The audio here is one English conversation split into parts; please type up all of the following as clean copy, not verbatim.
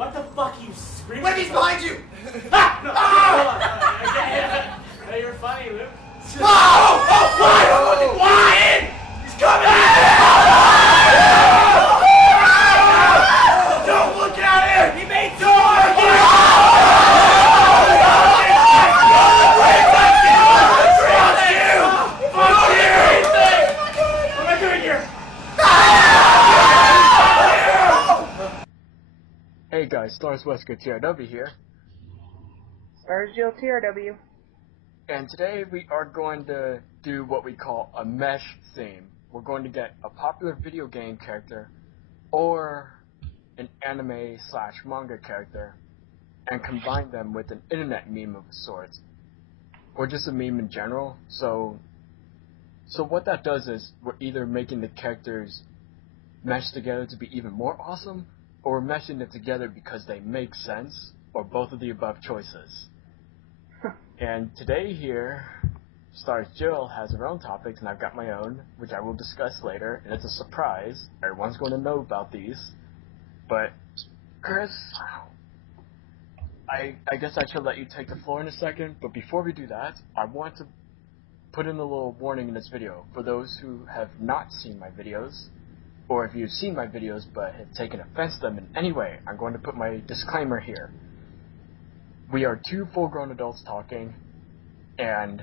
What the fuck are you screaming? Look, he's behind you! Ah! No, hold on. You're funny, Luke. Oh! Oh! Why? Why? He's coming! Don't look at him! He made Hey guys, STARSJillTRW here, STARSJillTRW. and today we are going to do what we call a mesh theme. We're going to get a popular video game character or an anime slash manga character and combine them with an internet meme of sorts, or just a meme in general. So what that does is we're either making the characters mesh together to be even more awesome, or we're meshing it together because they make sense, or both of the above choices. And today here, STARSJill has her own topics, and I've got my own, which I will discuss later, and it's a surprise. Everyone's going to know about these. But, Chris, I guess I should let you take the floor in a second, but before we do that, I want to put in a little warning in this video. For those who have not seen my videos, or if you've seen my videos but have taken offense to them in any way, I'm going to put my disclaimer here. We are two full-grown adults talking, and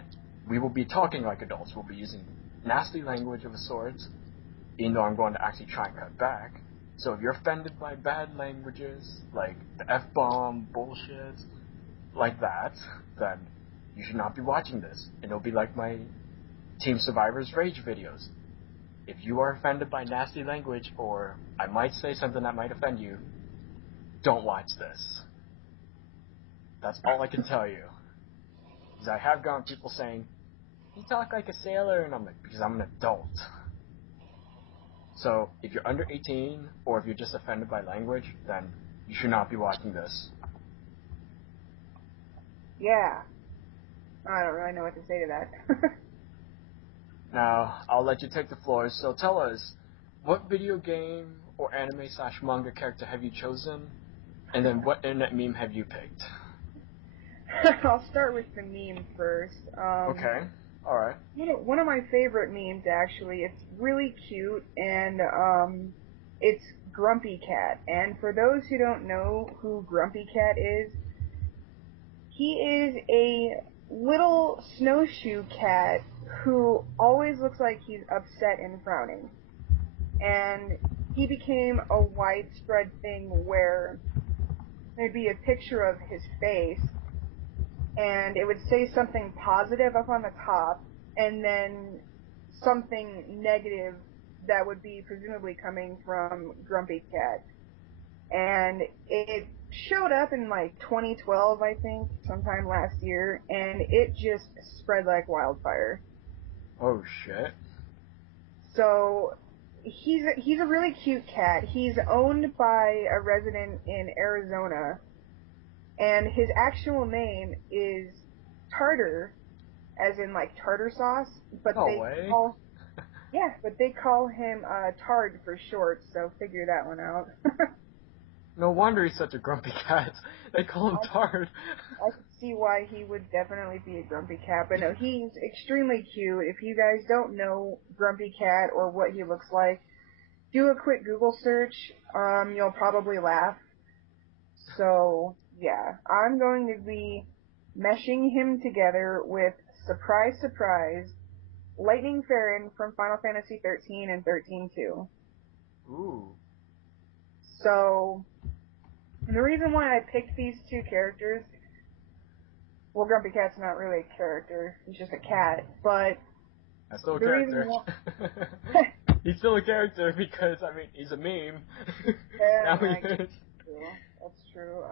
we will be talking like adults. We'll be using nasty language of a sort, even though I'm going to actually try and cut back. So if you're offended by bad languages, like the F-bomb, bullshit, like that, then you should not be watching this. And it'll be like my Team Survivors Rage videos. If you are offended by nasty language, or I might say something that might offend you, don't watch this. That's all I can tell you. Because I have gotten people saying, you talk like a sailor, and I'm like, because I'm an adult. So, if you're under 18, or if you're just offended by language, then you should not be watching this. Yeah. I don't really know what to say to that. Now, I'll let you take the floor, so tell us, what video game or anime slash manga character have you chosen, and then what internet meme have you picked? I'll start with the meme first. Okay, alright. One of my favorite memes, actually, it's really cute, and it's Grumpy Cat. And for those who don't know who Grumpy Cat is, he is a little snowshoe cat who always looks like he's upset and frowning. And he became a widespread thing where there'd be a picture of his face, and it would say something positive up on the top, and then something negative that would be presumably coming from Grumpy Cat. And it showed up in like 2012, I think, sometime last year, and it just spread like wildfire. Oh shit. So he's a really cute cat. He's owned by a resident in Arizona, and his actual name is Tartar, as in like tartar sauce, but they call him Tard for short, so figure that one out. No wonder he's such a grumpy cat. They call him Tard. I could see why he would definitely be a grumpy cat, but no, he's extremely cute. If you guys don't know Grumpy Cat or what he looks like, do a quick Google search. You'll probably laugh. So, yeah, I'm going to be meshing him together with, surprise, surprise, Lightning Farron from Final Fantasy 13 and 13-2. Ooh. So, the reason why I picked these two characters, well, Grumpy Cat's not really a character, he's just a cat, but That's still a the character. reason why... He's still a character because, I mean, he's a meme. Yeah, Now he that's is. true. That's true.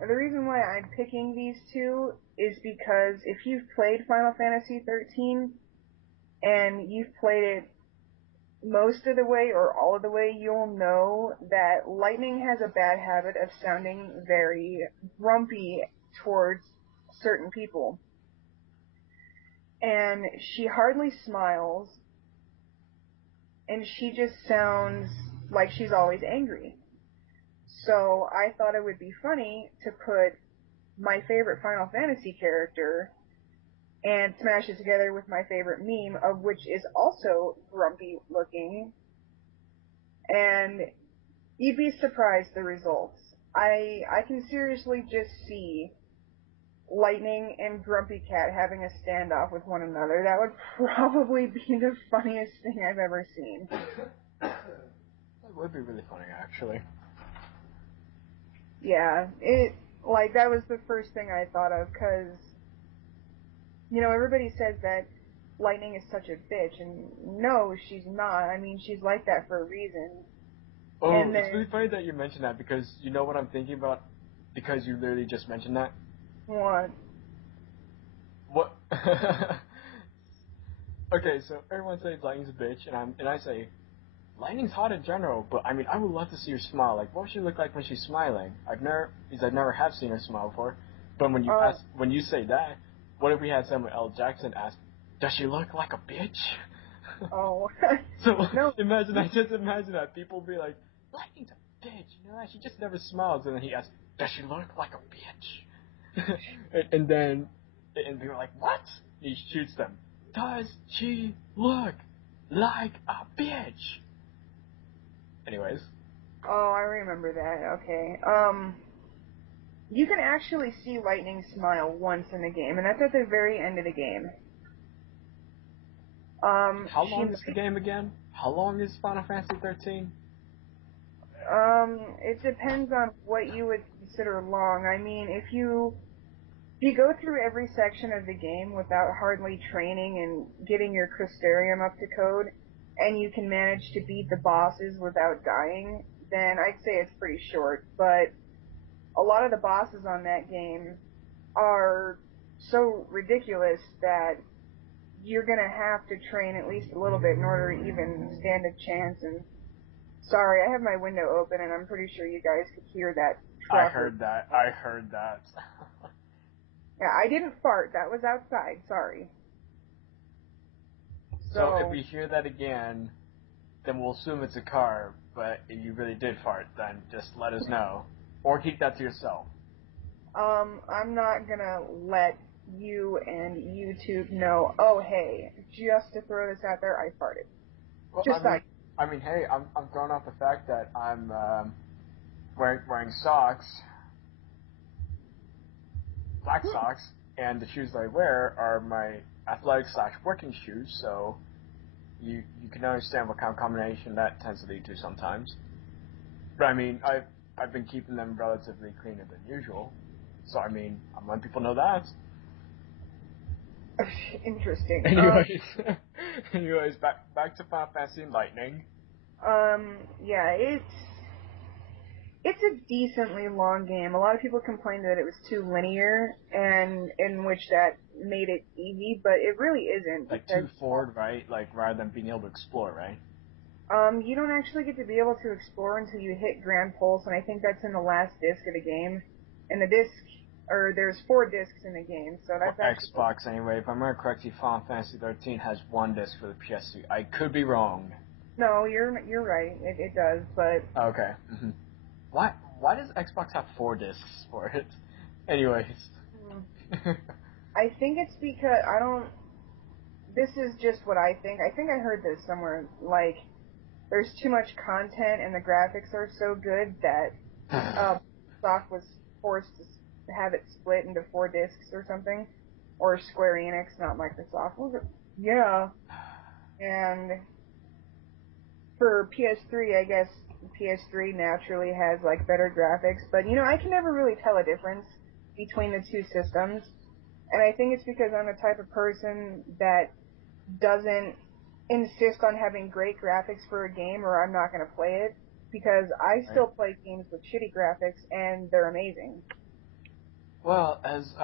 The reason why I'm picking these two is because if you've played Final Fantasy 13 and you've played it most of the way or all of the way, you'll know that Lightning has a bad habit of sounding very grumpy towards certain people. And she hardly smiles, and she just sounds like she's always angry. So I thought it would be funny to put my favorite Final Fantasy character and smash it together with my favorite meme, of which is also grumpy looking, and you'd be surprised the results. I can seriously just see Lightning and Grumpy Cat having a standoff with one another. That would probably be the funniest thing I've ever seen. That would be really funny, actually. Yeah, that was the first thing I thought of, because, everybody says that Lightning is such a bitch, and no, she's not. I mean, she's like that for a reason. Oh, it's really funny that you mentioned that, because you know what I'm thinking about? Because you literally just mentioned that? What? What? Okay, so everyone says Lightning's a bitch, and I say, Lightning's hot in general, but I mean, I would love to see her smile. Like, what would she look like when she's smiling? I've never have seen her smile before. But when you say that, what if we had Samuel L. Jackson ask, does she look like a bitch? Oh. So No. I just imagine that people be like, Lightning's a bitch, she just never smiles, and then he asks, does she look like a bitch? and people are like, what? He shoots them. Does she look like a bitch? Anyways. Oh, I remember that. Okay. You can actually see Lightning smile once in the game, and that's at the very end of the game. How long is the game again? How long is Final Fantasy 13? It depends on what you would consider long. I mean, if you go through every section of the game without hardly training and getting your Crystarium up to code, and you can manage to beat the bosses without dying, then I'd say it's pretty short. But a lot of the bosses on that game are so ridiculous that you're gonna have to train at least a little bit in order to even stand a chance. And sorry, I have my window open, and I'm pretty sure you guys could hear that truck. I heard that. Yeah, I didn't fart. That was outside. Sorry. So if we hear that again, then we'll assume it's a car, but if you really did fart, then just let us know. Or keep that to yourself. I'm not gonna let you and YouTube know, oh hey, just to throw this out there, I farted. Well, Just I mean, hey, I'm throwing off the fact that I'm wearing socks, black socks, and the shoes that I wear are my athletic/working shoes, so you can understand what kind of combination that tends to lead to sometimes. But I mean, I've been keeping them relatively cleaner than usual, so I mean, I'm letting people know that. Interesting. Anyways, back to Final Fantasy and Lightning. Yeah, it's a decently long game. A lot of people complained that it was too linear, and in which that made it easy, but it really isn't. Like too forward, right? Like rather than being able to explore, right? You don't actually get to be able to explore until you hit Grand Pulse, and I think that's in the last disc of the game. And there's 4 discs in the game, so that's actually... Xbox, anyway. If I remember correctly, Final Fantasy 13 has 1 disc for the PS3. I could be wrong. No, you're right. It does, but... Okay. Mm-hmm. Why does Xbox have 4 discs for it? Anyways. I think it's because this is just what I think. I think I heard this somewhere, like, there's too much content and the graphics are so good that Microsoft was forced to have it split into 4 discs or something. Or Square Enix, not Microsoft. Was it? Yeah. And for PS3, I guess PS3 naturally has, like, better graphics. But, I can never really tell a difference between the 2 systems. And I think it's because I'm the type of person that doesn't insist on having great graphics for a game, or I'm not going to play it, because I still play games with shitty graphics and they're amazing. Well, as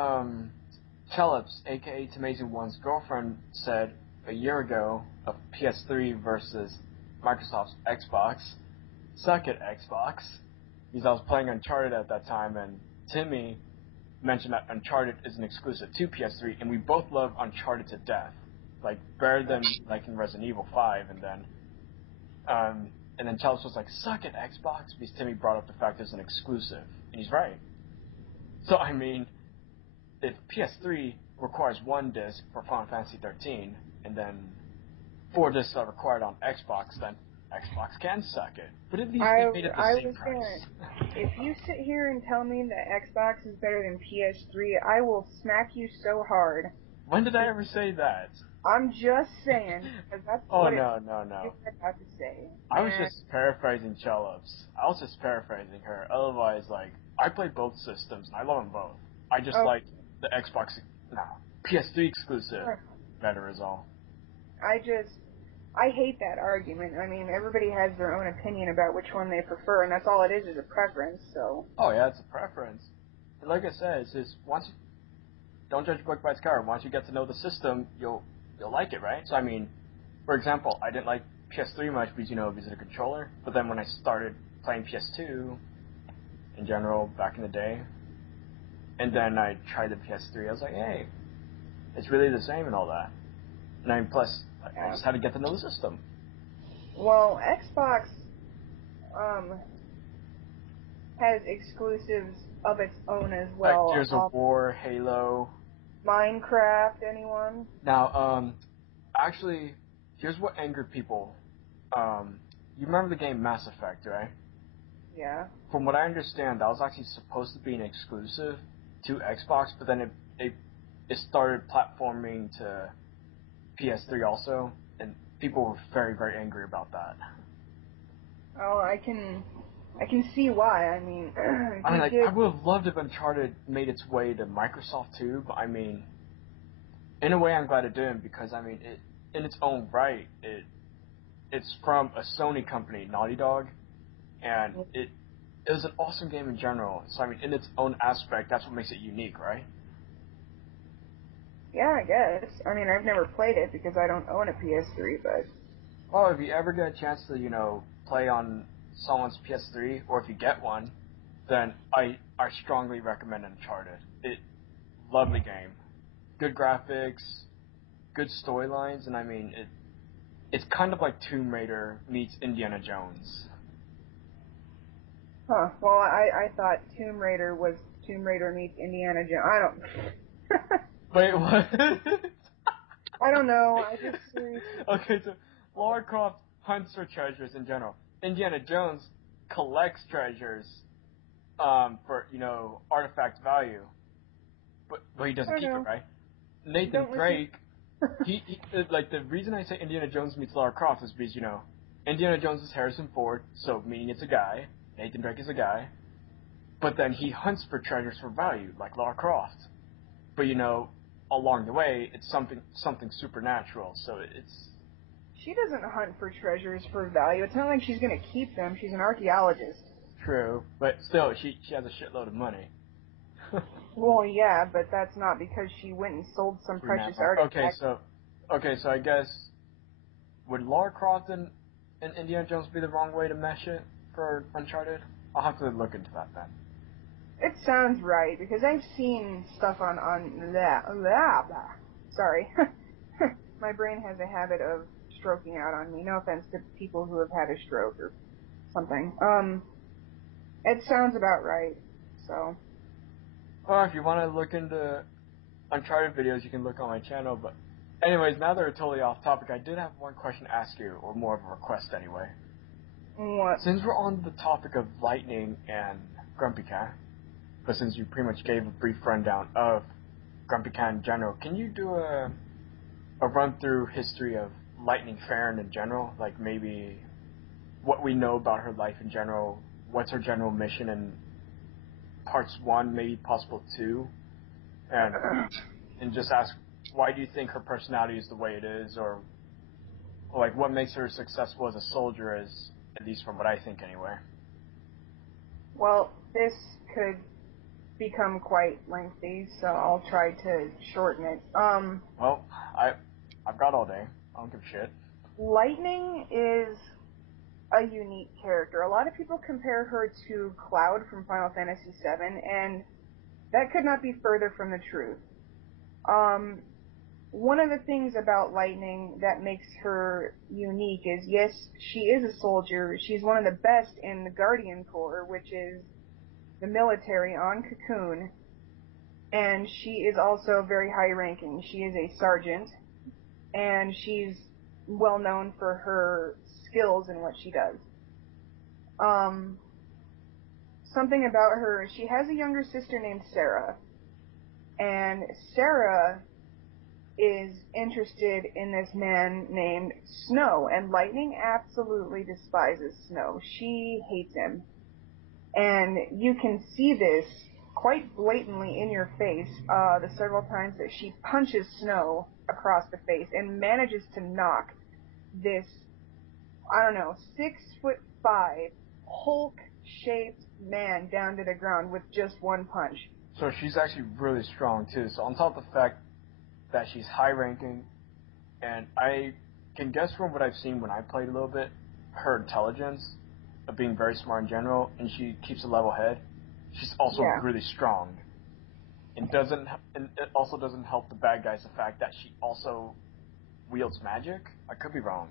Teleps, aka Tamazing One's girlfriend, said a year ago of PS3 versus Microsoft's Xbox, suck it, Xbox, because I was playing Uncharted at that time, and Timmy mentioned that Uncharted is an exclusive to PS3, and we both love Uncharted to death. Like, better than, like, in Resident Evil 5, and then, And then Chalice was like, suck it, Xbox, because Timmy brought up the fact it's an exclusive. And he's right. So, I mean, if PS3 requires 1 disc for Final Fantasy 13, and then 4 discs are required on Xbox, then Xbox can suck it. But at least they made it the same price. If you sit here and tell me that Xbox is better than PS3, I will smack you so hard. When did I ever say that? I'm just saying, because that's what no. I'm about to say. I was just paraphrasing Chalice. I was just paraphrasing her. Otherwise, like, I play both systems, and I love them both. I just like the Xbox, PS3 exclusive better is all. I hate that argument. I mean, everybody has their own opinion about which one they prefer, and that's all it is a preference, so. Oh, yeah, it's a preference. And like I said, it's just, once you, don't judge a book by its cover. Once you get to know the system, you'll like it, right? So, I mean, for example, I didn't like PS3 much because, because of the controller, but then when I started playing PS2, in general, back in the day, and then I tried the PS3, I was like, hey, it's really the same and all that. And I mean, plus, I just had to get to know the system. Well, Xbox has exclusives of its own as well. Like Gears of War, Halo. Minecraft, anyone? Now, actually, here's what angered people. You remember the game Mass Effect, right? Yeah. From what I understand, that was actually supposed to be an exclusive to Xbox, but then it started platforming to PS3 also, and people were very, very angry about that. Oh, I can see why. I mean, I would have loved if Uncharted made its way to Microsoft too, but I mean, in a way, I'm glad it didn't because I mean, in its own right, it's from a Sony company, Naughty Dog, and it was an awesome game in general. So I mean, in its own aspect, that's what makes it unique, right? Yeah, I guess. I mean, I've never played it because I don't own a PS3, but. Well, if you ever get a chance to, play on someone's PS3, or if you get one, then I strongly recommend Uncharted. Lovely game, good graphics, good storylines, and I mean it's kind of like Tomb Raider meets Indiana Jones. Huh. Well, I thought Tomb Raider was Tomb Raider meets Indiana Jones. I don't. Wait, what? I don't know. I just seriously. Okay, so Lara Croft hunts for treasures in general. Indiana Jones collects treasures, for artifact value, but he doesn't keep it, right? Nathan Drake, he like the reason I say Indiana Jones meets Lara Croft is because Indiana Jones is Harrison Ford, so meaning it's a guy. Nathan Drake is a guy, but then he hunts for treasures for value, like Lara Croft. But along the way, it's something supernatural. So it's. She doesn't hunt for treasures for value. It's not like she's gonna keep them. She's an archaeologist. True, but still, she has a shitload of money. Well, yeah, but that's not because she went and sold some precious artifacts. Okay, so I guess would Lara Croft and Indiana Jones be the wrong way to mesh it for Uncharted? I'll have to look into that then. It sounds right because I've seen stuff on that. Sorry, my brain has a habit of stroking out on me. No offense to people who have had a stroke or something. It sounds about right. So. Well, if you want to look into Uncharted videos, you can look on my channel. But anyways, now that we're totally off topic, I did have one question to ask you, or more of a request anyway. What? Since we're on the topic of Lightning and Grumpy Cat, but since you pretty much gave a brief rundown of Grumpy Cat in general, can you do a run-through history of Lightning Farron in general? Like maybe what we know about her life in general, what's her general mission in parts 1, maybe possible 2, and just ask why do you think her personality is the way it is, or like what makes her successful as a soldier, at least from what I think anyway. Well, this could become quite lengthy, so I'll try to shorten it. Well, I've got all day. I don't give a shit. Lightning is a unique character. A lot of people compare her to Cloud from Final Fantasy VII, and that could not be further from the truth. one of the things about Lightning that makes her unique is, yes, she is a soldier. She's one of the best in the Guardian Corps, which is the military on Cocoon. And she is also very high ranking. She is a sergeant, and she's well known for her skills in what she does. Something about her, she has a younger sister named Sarah, and Sarah is interested in this man named Snow, and Lightning absolutely despises Snow. She hates him. And you can see this quite blatantly in your face, the several times that she punches Snow across the face and manages to knock this, 6'5", Hulk-shaped man down to the ground with just one punch. So she's actually really strong too. So on top of the fact that she's high ranking, and I can guess from what I've seen when I played a little bit, her intelligence of being very smart in general, and she keeps a level head. She's also really strong, and it also doesn't help the bad guys the fact that she also wields magic. I could be wrong.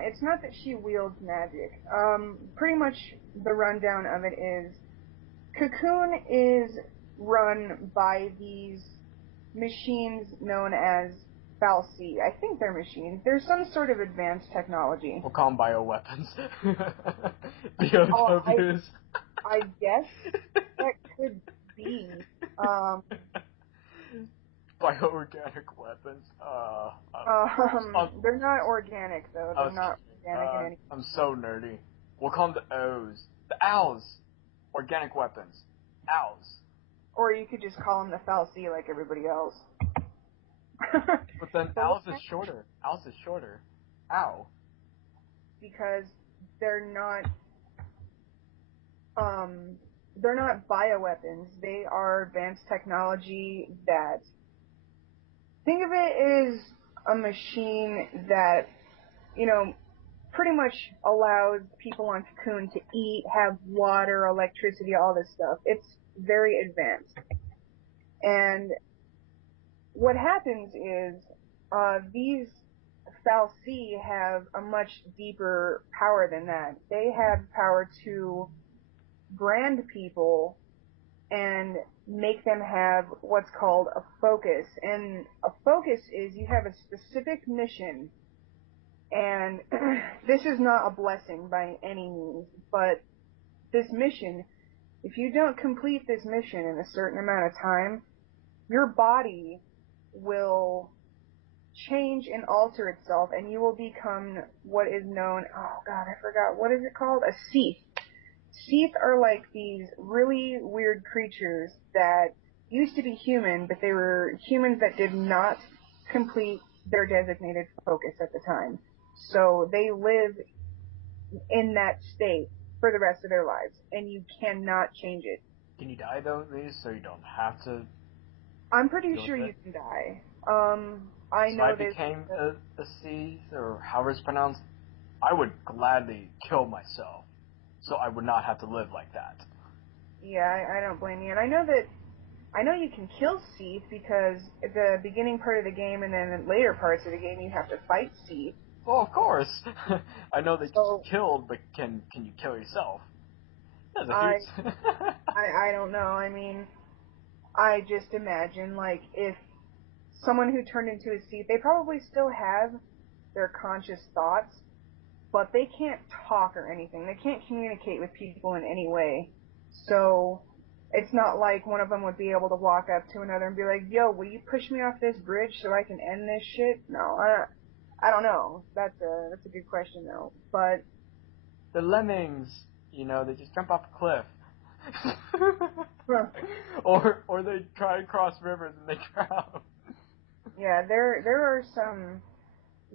It's not that she wields magic. Pretty much the rundown of it is, Cocoon is run by these machines known as Fal'Cie. I think they're machines. They're some sort of advanced technology. We'll call them bioweapons. BOWs. I guess that could be. Bioorganic weapons. They're not organic though. They're not organic in any. I'm so nerdy. We'll call them the O's. The Owls. Organic weapons. Owls. Or you could just call them the Fal'Cie like everybody else. But then Owls is shorter. Owls is shorter. Ow. Because they're not bioweapons. They are advanced technology that, think of it as a machine that, pretty much allows people on Cocoon to eat, have water, electricity, all this stuff. It's very advanced. And what happens is, these Fal'Cie have a much deeper power than that. They have power to brand people and make them have what's called a focus. And a focus is, you have a specific mission, and this is not a blessing by any means, but this mission, if you don't complete this mission in a certain amount of time, your body will change and alter itself, and you will become what is known, oh god, I forgot, what is it called? A Seath. Seath are like these really weird creatures that used to be human, but they were humans that did not complete their designated focus at the time. So they live in that state for the rest of their lives, and you cannot change it. Can you die though, at least, so you don't have to? I'm pretty sure you can die. I know if I became a Seath, or however it's pronounced, I would gladly kill myself, so I would not have to live like that. Yeah, I don't blame you. And I know you can kill Seath, because at the beginning part of the game and then the later parts of the game you have to fight Seath. Well, of course. I know they just killed, but can you kill yourself? That's a huge... I don't know. I mean, I just imagine, like, if someone who turned into a Seath, they probably still have their conscious thoughts, but they can't talk or anything. They can't communicate with people in any way. So it's not like one of them would be able to walk up to another and be like, yo, will you push me off this bridge so I can end this shit? No, I don't know. That's a good question though. But the lemmings, they just jump off a cliff. or they try and cross rivers and they drown. Yeah, there are some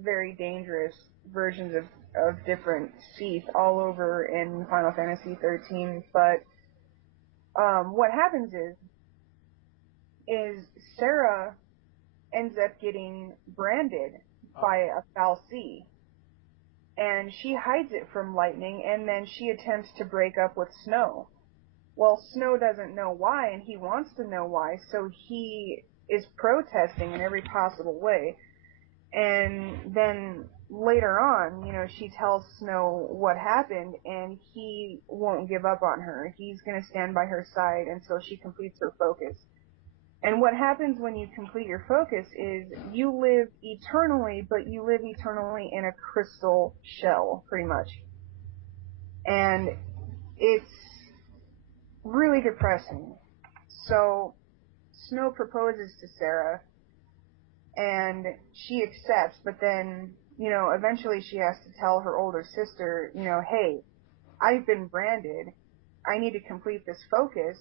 very dangerous versions of different Seath all over in Final Fantasy 13, but what happens is Sarah ends up getting branded by a Fal'Cie, and she hides it from Lightning, and then she attempts to break up with Snow. Well, Snow doesn't know why, and he wants to know why, so he is protesting in every possible way. And then later on, she tells Snow what happened, and he won't give up on her. He's going to stand by her side until she completes her focus. And what happens when you complete your focus is you live eternally, but you live eternally in a crystal shell, pretty much. And it's really depressing. So Snow proposes to Sarah, and she accepts, but then, eventually she has to tell her older sister, hey, I've been branded. I need to complete this focus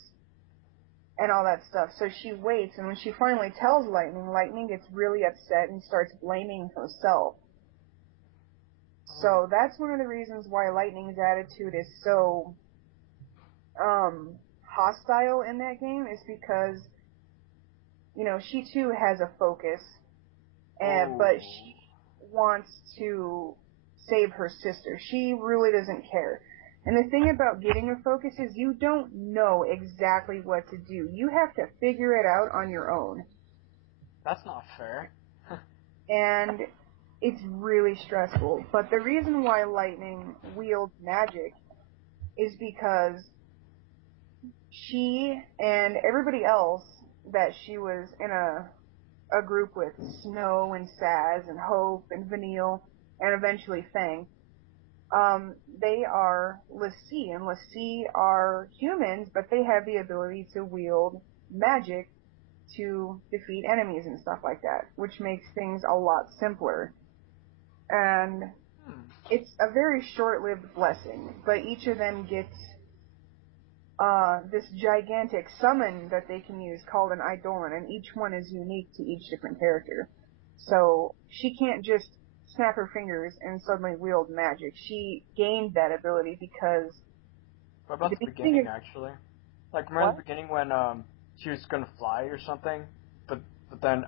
and all that stuff. So she waits, and when she finally tells Lightning, Lightning gets really upset and starts blaming herself. So that's one of the reasons why Lightning's attitude is so hostile in that game, is because, she too has a focus, but she wants to save her sister. She really doesn't care. And the thing about getting a focus is you don't know exactly what to do. You have to figure it out on your own. That's not fair. And it's really stressful. But the reason why Lightning wields magic is because she and everybody else that she was in a group with, Snow and Saz and Hope and Vanille and eventually Fang, they are l'Cie, and l'Cie are humans, but they have the ability to wield magic to defeat enemies and stuff like that, which makes things a lot simpler. And it's a very short-lived blessing, but each of them gets this gigantic summon that they can use called an Eidolon, and each one is unique to each different character. So she can't just snap her fingers and suddenly wield magic. She gained that ability because... What about the beginning, actually? Like, remember the beginning when she was gonna fly or something, but then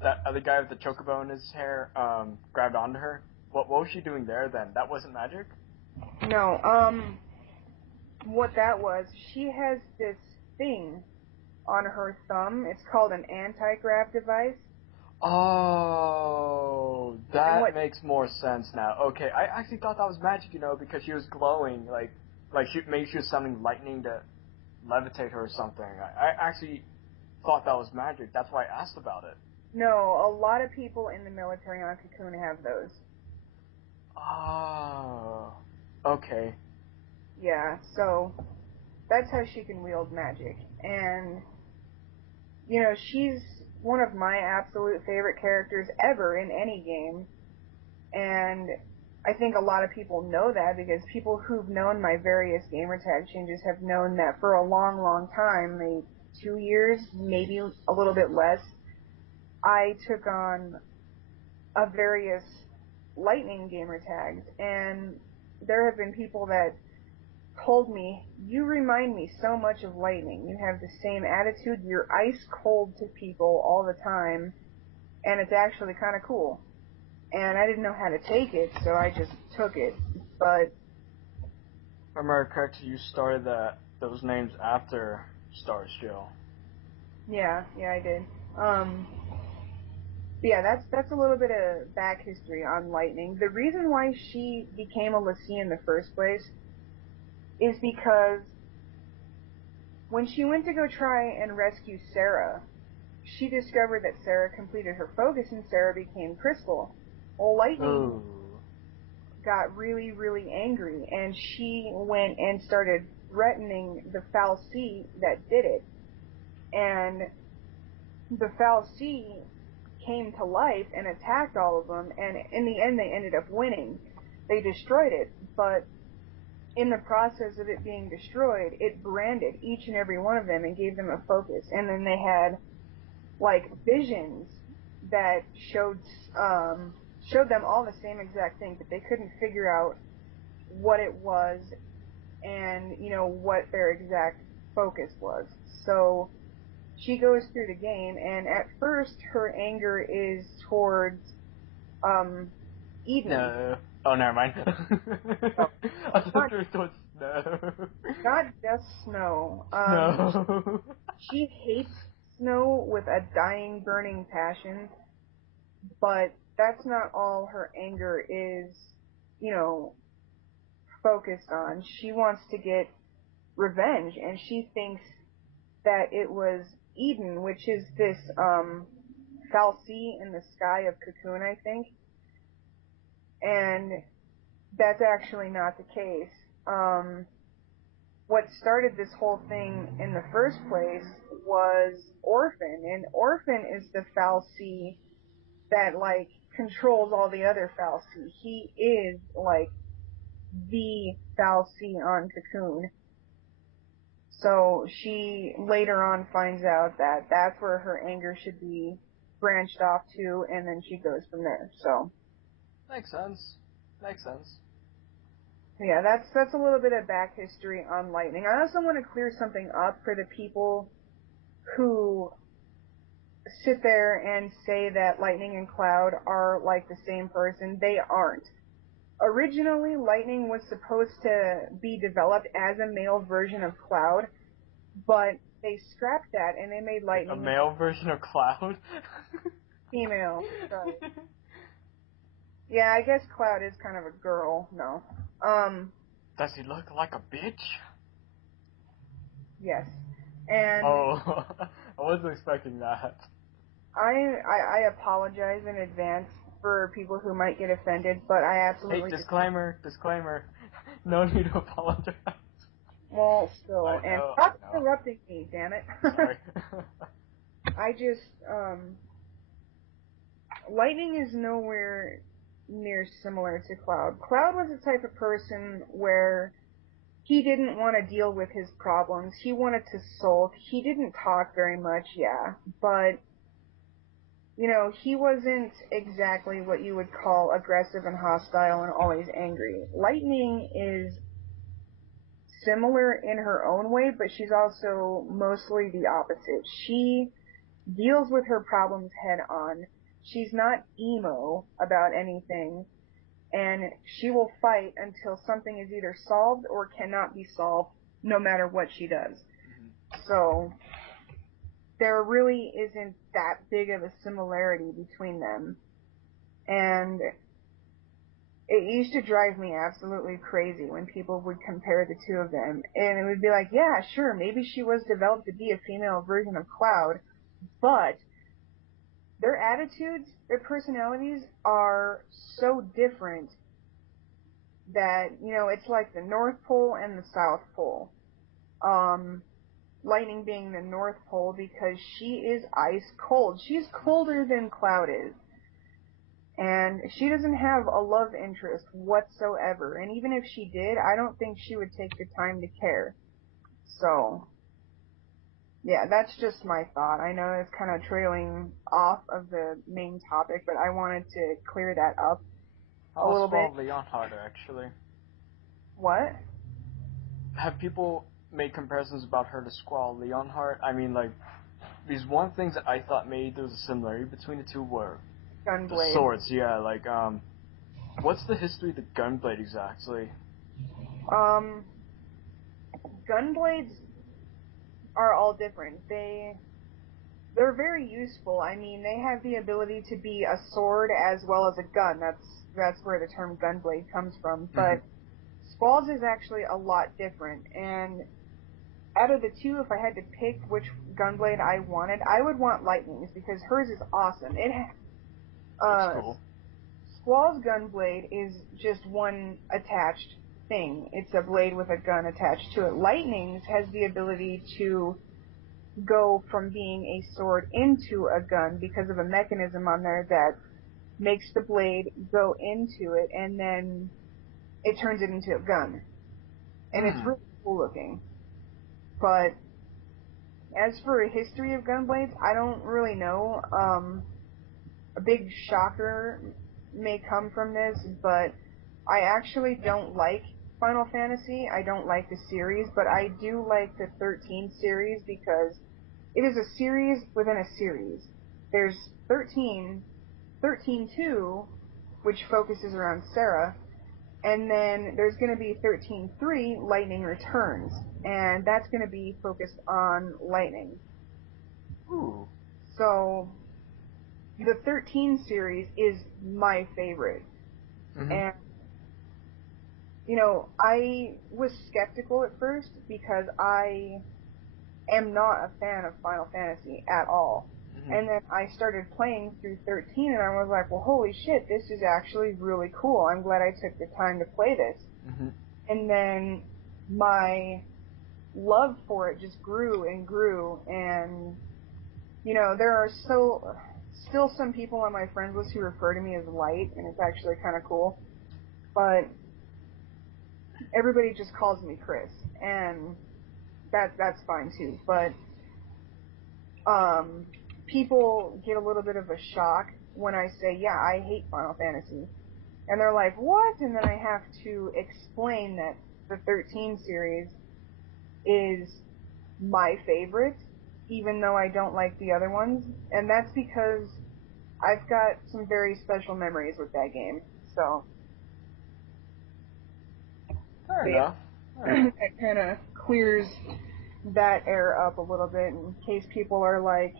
that other guy with the chocobo in his hair grabbed onto her? What was she doing there then? That wasn't magic? No, what that was, she has this thing on her thumb. It's called an anti-grav device. Oh, that makes more sense now. Okay, I actually thought that was magic, because she was glowing, like maybe she was summoning lightning to levitate her or something. I actually thought that was magic. That's why I asked about it. No, a lot of people in the military on Cocoon have those. Oh, okay. Yeah, so that's how she can wield magic. And, she's one of my absolute favorite characters ever in any game. And I think a lot of people know that because people who've known my various gamertag changes have known that for a long, long time, maybe 2 years, maybe a little bit less, I took on various Lightning gamertags, and there have been people that told me, you remind me so much of Lightning. You have the same attitude. You're ice cold to people all the time, and it's actually kind of cool. And I didn't know how to take it, so I just took it. But If I remember correctly, you started those names after STARSJill. Yeah, I did. Yeah, that's a little bit of back history on Lightning. The reason why she became a l'Cie in the first place is because when she went to go try and rescue Sarah, she discovered that Sarah completed her focus and Sarah became Crystal. Well, Lightning got really, really angry, and she went and started threatening the fal'Cie that did it. And the fal'Cie came to life and attacked all of them, and in the end they ended up winning. They destroyed it, but in the process of it being destroyed, it branded each and every one of them and gave them a focus. And then they had, like, visions that showed them all the same exact thing, but they couldn't figure out what it was and, what their exact focus was. So she goes through the game, and at first her anger is towards Eden. No. Oh, never mind. I thought it was towards Snow. Not just Snow. No. She hates Snow with a dying, burning passion, but that's not all her anger is, you know, focused on. She wants to get revenge, and she thinks that it was Eden, which is this fal'Cie in the sky of Cocoon, I think, and that's actually not the case. What started this whole thing in the first place was Orphan, and Orphan is the fal'Cie that, like, controls all the other fal'Cie. He is, like, the fal'Cie on Cocoon. So she later on finds out that that's where her anger should be branched off to, and then she goes from there. So Makes sense. Makes sense. yeah, that's a little bit of back history on Lightning. I also want to clear something up for the people who sit there and say that Lightning and Cloud are like the same person. They aren't. Originally, Lightning was supposed to be developed as a male version of Cloud, but they scrapped that and they made Lightning a male version of Cloud? female. Sorry. Yeah, I guess Cloud is kind of a girl. No. Does he look like a bitch? Yes. And Oh, I wasn't expecting that. I apologize in advance for people who might get offended, but I absolutely Hey, disclaimer. No need to apologize. well, still, I and know, stop I know. interrupting me, damn it. Sorry. I just, Lightning is nowhere near similar to Cloud. Cloud was the type of person where he didn't want to deal with his problems. He wanted to sulk. He didn't talk very much, yeah, but you know, he wasn't exactly what you would call aggressive and hostile and always angry. Lightning is similar in her own way, but she's also mostly the opposite. She deals with her problems head on. She's not emo about anything, and she will fight until something is either solved or cannot be solved, no matter what she does. Mm-hmm. So there really isn't that big of a similarity between them. And it used to drive me absolutely crazy when people would compare the two of them. And it would be like, yeah, sure, maybe she was developed to be a female version of Cloud, but their attitudes, their personalities are so different that, you know, it's like the North Pole and the South Pole. Lightning being the North Pole because she is ice cold. She's colder than Cloud is. And she doesn't have a love interest whatsoever. And even if she did, I don't think she would take the time to care. So, yeah, that's just my thought. I know it's kind of trailing off of the main topic, but I wanted to clear that up a little bit. Leonhardt, actually. What? Have people made comparisons about her to Squall Leonhardt? I mean, like, these one things that I thought made there was a similarity between the two were Gunblade. the swords, yeah, like, what's the history of the Gunblade exactly? Gunblades are all different. They're very useful. I mean, they have the ability to be a sword as well as a gun. That's where the term gunblade comes from. But Squall's is actually a lot different. And out of the two, if I had to pick which gunblade I wanted, I would want Lightning's because hers is awesome. That's cool. Squall's gunblade is just one attached thing. It's a blade with a gun attached to it. Lightning's has the ability to go from being a sword into a gun because of a mechanism on there that makes the blade go into it and then it turns it into a gun. And it's really cool looking. But as for a history of gunblades, I don't really know. A big shocker may come from this, but I actually don't like Final Fantasy. I don't like the series, but I do like the 13 series because it is a series within a series. There's 13-2, which focuses around Sarah, and then there's going to be 13-3, Lightning Returns, and that's going to be focused on Lightning. Ooh. So, the 13 series is my favorite. Mm-hmm. And, you know, I was skeptical at first because I am not a fan of Final Fantasy at all. Mm-hmm. And then I started playing through 13 and I was like, well, holy shit, this is actually really cool. I'm glad I took the time to play this. Mm-hmm. And then my love for it just grew and grew, and you know, there are still some people on my friends list who refer to me as Light, and it's actually kind of cool. But everybody just calls me Chris, and that's fine too. But people get a little bit of a shock when I say, yeah, I hate Final Fantasy, and they're like, what? And then I have to explain that the 13 series is my favorite, even though I don't like the other ones, and that's because I've got some very special memories with that game. So, Fair yeah, enough. Right. that kind of clears that air up a little bit in case people are like,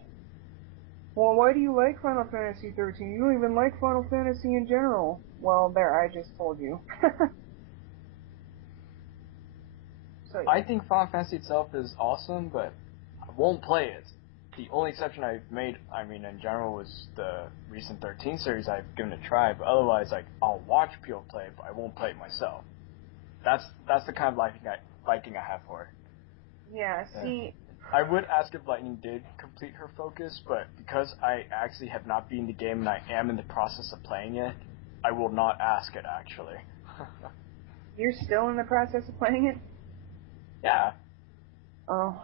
well, why do you like Final Fantasy 13? You don't even like Final Fantasy in general. Well, there, I just told you. So, yeah. I think Final Fantasy itself is awesome, but I won't play it. The only exception I've made, I mean, in general, was the recent 13 series I've given a try, but otherwise, like, I'll watch people play it, but I won't play it myself. That's the kind of liking I have for it. Yeah, see, I would ask if Lightning did complete her focus, but because I actually have not beaten the game and I am in the process of playing it, I will not ask it, actually. you're still in the process of playing it? Yeah. Oh.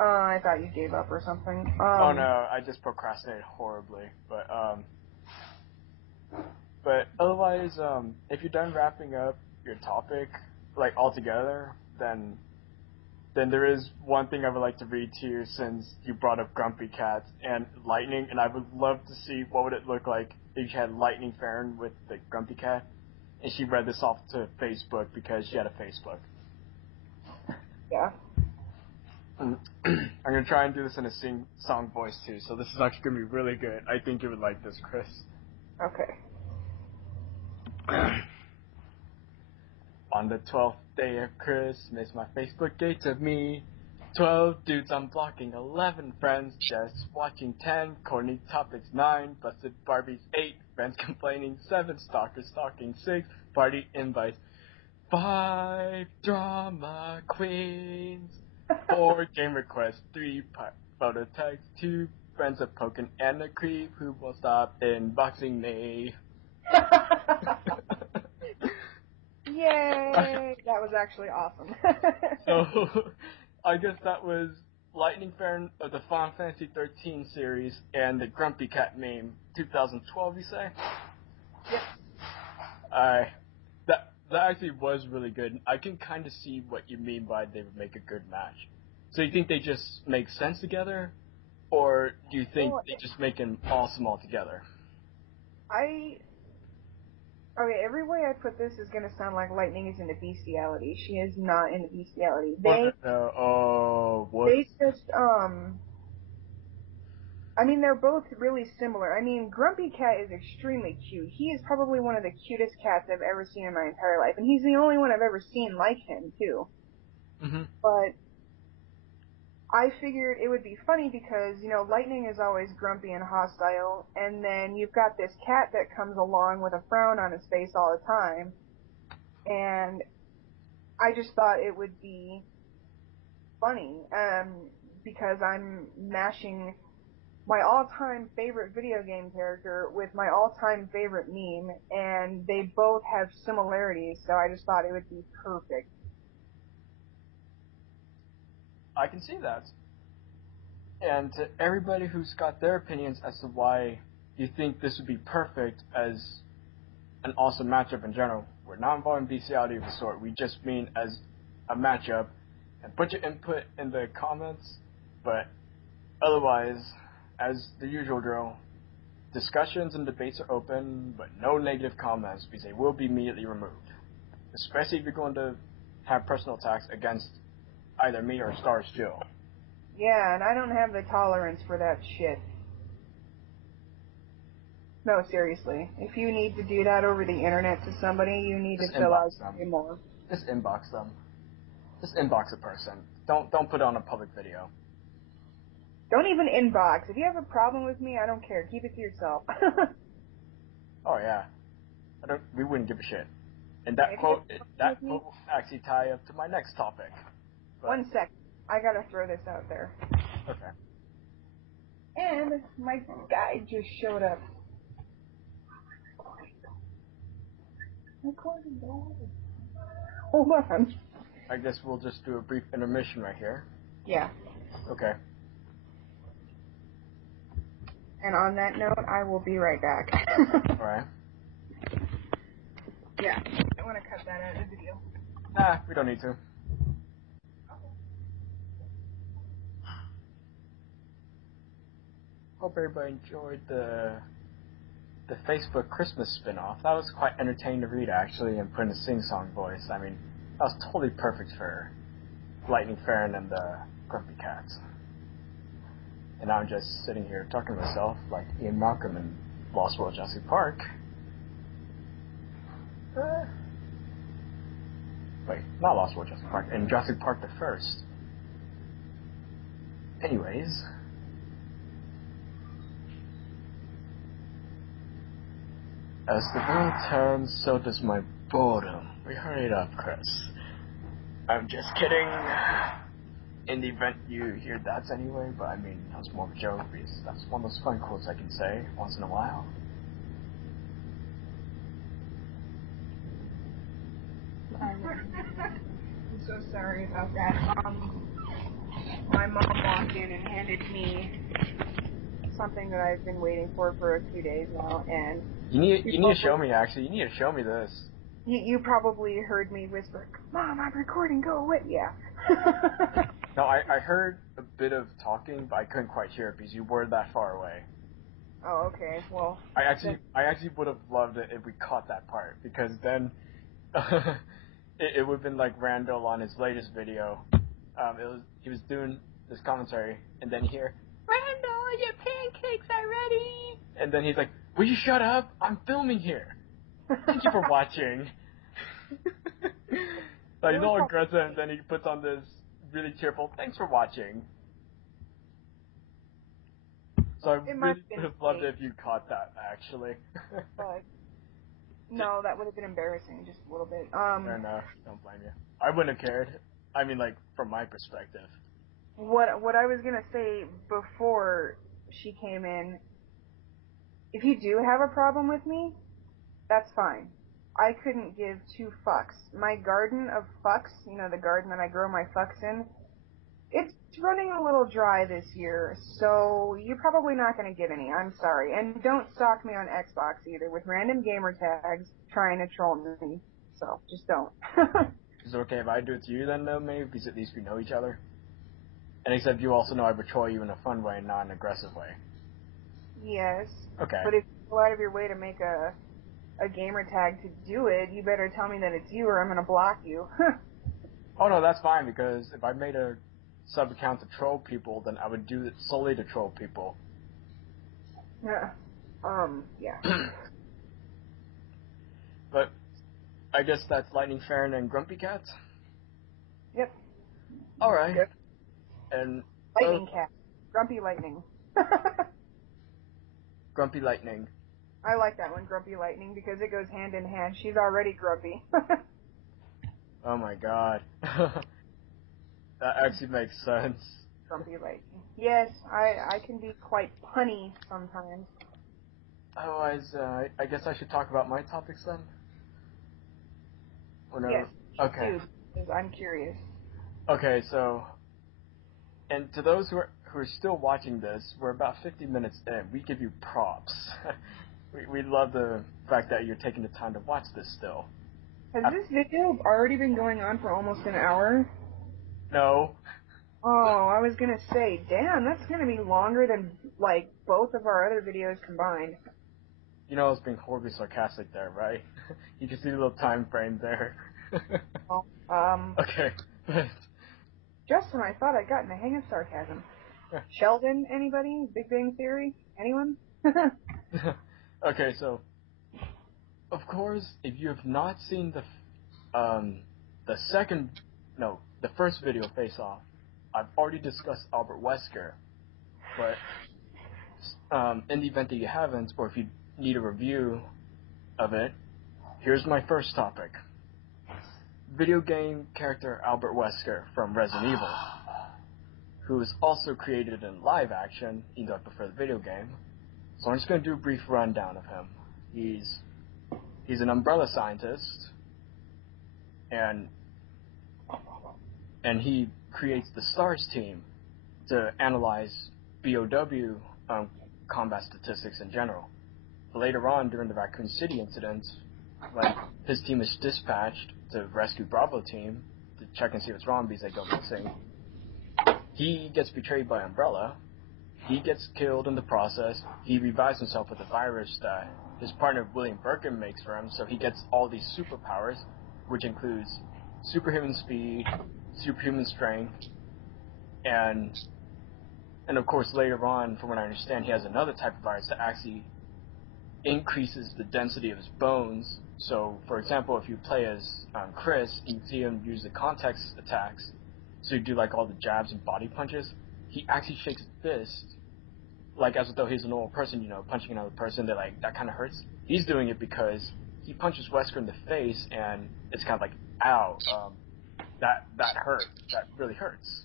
I thought you gave up or something. Oh no, I just procrastinated horribly, but otherwise, if you're done wrapping up your topic, like, altogether, then there is one thing I would like to read to you since you brought up Grumpy Cat and Lightning, and I would love to see what would it look like if you had Lightning Farron with the Grumpy Cat, and she read this off to Facebook because she had a Facebook. Yeah. I'm going to try and do this in a sing-song voice, too, so this is actually going to be really good. I think you would like this, Chris. Okay. On the 12th day of Christmas, my Facebook gave to me 12 dudes I'm blocking, 11 friends just watching, 10 corny topics, 9 busted Barbies, 8 friends complaining, 7 stalkers stalking, 6 party invites, 5 drama queens, 4 game requests, 3 photo tags, 2 friends of poking, and a creep who will stop inboxing me. Yay! That was actually awesome. So, I guess that was Lightning Farron of the Final Fantasy 13 series and the Grumpy Cat meme, 2012, you say? Yep. That actually was really good. I can kind of see what you mean by they would make a good match. So you think they just make sense together, or do you think Well, they just make them awesome altogether? Okay, every way I put this is gonna sound like Lightning is into bestiality. She is not into bestiality. What? They just, I mean, they're both really similar. I mean, Grumpy Cat is extremely cute. He is probably one of the cutest cats I've ever seen in my entire life, and he's the only one I've ever seen like him, too. Mm-hmm. But I figured it would be funny because, you know, Lightning is always grumpy and hostile, and then you've got this cat that comes along with a frown on his face all the time, and I just thought it would be funny, because I'm mashing my all-time favorite video game character with my all-time favorite meme, and they both have similarities, so I just thought it would be perfect. I can see that. And to everybody who's got their opinions as to why you think this would be perfect as an awesome matchup in general, we're not involving bestiality of the sort. We just mean as a matchup. And put your input in the comments. But otherwise, as the usual drill, discussions and debates are open, but no negative comments because they will be immediately removed. Especially if you're going to have personal attacks against either me or Stars Jill. Yeah, and I don't have the tolerance for that shit. No, seriously. If you need to do that over the internet to somebody, you need Just to fill out inbox them. way more. Just inbox them. Just inbox a person. Don't put it on a public video. Don't even inbox. If you have a problem with me, I don't care. Keep it to yourself. Oh yeah. We wouldn't give a shit. And that quote will actually tie up to my next topic. But, 1 sec. I gotta throw this out there. okay. And my guy just showed up. Hold on. I guess we'll just do a brief intermission right here. Yeah. Okay. And on that note, I will be right back. Alright. Yeah. I want to cut that out of the video. Nah, we don't need to. Hope everybody enjoyed the Facebook Christmas spin-off. That was quite entertaining to read, actually, and put in a sing-song voice. I mean, that was totally perfect for Lightning Farron and the Grumpy Cats. And I'm just sitting here talking to myself like Ian Malcolm in Lost World Jurassic Park. Wait, not Lost World Jurassic Park, in Jurassic Park the First. Anyways. As the world turns, so does my boredom. We hurry it up, Chris. I'm just kidding. In the event you hear that anyway, but I mean, that was more of a joke because that's one of those fun quotes I can say once in a while. I'm so sorry about that. My mom walked in and handed me something that I've been waiting for a few days now, and you need to show me. Actually, you need to show me this. You probably heard me whisper, "Mom, I'm recording. Go away." Yeah. No, I heard a bit of talking, but I couldn't quite hear it because you were that far away. Oh, okay. Well, I actually would have loved it if we caught that part, because then it would have been like Randall on his latest video. He was doing this commentary, and then you hear, "Randall, your pancakes are ready," and then he's like, "Will you shut up? I'm filming here. Thank you for watching." Like, he's all aggressive, and then he puts on this really cheerful, "Thanks for watching." So I really would have loved it if you caught that, actually. But no, that would have been embarrassing, just a little bit. Fair enough. Don't blame you. I wouldn't have cared. I mean, like, from my perspective. What I was gonna say before she came in, if you do have a problem with me, that's fine. I couldn't give two fucks. My garden of fucks, you know, the garden that I grow my fucks in, it's running a little dry this year, so you're probably not going to get any. I'm sorry. And don't stalk me on Xbox either with random gamer tags trying to troll me. So, just don't. Is it okay if I do it to you then, though, maybe? Because at least we know each other. And except you also know I would troll you in a fun way, not an aggressive way. Yes. Okay. But if you go out of your way to make a gamer tag to do it, you better tell me that it's you or I'm going to block you. Oh, no, that's fine, because if I made a sub-account to troll people, then I would do it solely to troll people. Yeah. Yeah. But I guess that's Lightning Farron and Grumpy Cat? Yep. Alright. Good. And Lightning Cat. Grumpy Lightning. Grumpy Lightning. I like that one, Grumpy Lightning, because it goes hand in hand. She's already grumpy. Oh my god. That actually makes sense. Grumpy Lightning. Yes, I can be quite punny sometimes. Otherwise, I guess I should talk about my topics then? Yes, Okay. do, because I'm curious. Okay, so, and to those who are still watching this, we're about 50 minutes in. We give you props. we love the fact that you're taking the time to watch this still. Has this video already been going on for almost an hour? No. Oh, I was gonna say, damn, that's gonna be longer than, like, both of our other videos combined. You know I was being horribly sarcastic there, right? You can see the little time frame there. Well, Okay. Justin, I thought I'd gotten the hang of sarcasm. Sheldon, anybody? Big Bang Theory? Anyone? Okay, so of course, if you have not seen the first video Face Off, I've already discussed Albert Wesker. But in the event that you haven't, or if you need a review of it, here's my first topic. Video game character Albert Wesker from Resident Evil, who is also created in live action, even though I prefer the video game. So I'm just going to do a brief rundown of him. He's an umbrella scientist, and he creates the STARS team to analyze BOW combat statistics in general. Later on, during the Raccoon City incident, when his team is dispatched to rescue Bravo team to check and see what's wrong because they go missing, he gets betrayed by Umbrella. He gets killed in the process. He revives himself with a virus that his partner William Birkin makes for him, so he gets all these superpowers, which includes superhuman speed, superhuman strength, and of course later on, from what I understand, he has another type of virus that actually increases the density of his bones. So, for example, if you play as Chris, and you see him use the contact attacks, so you do like all the jabs and body punches, he actually shakes his fist, like as though he's a normal person, punching another person, that kind of hurts. He's doing it because he punches Wesker in the face, and it's kind of like, ow, that hurt, that really hurts.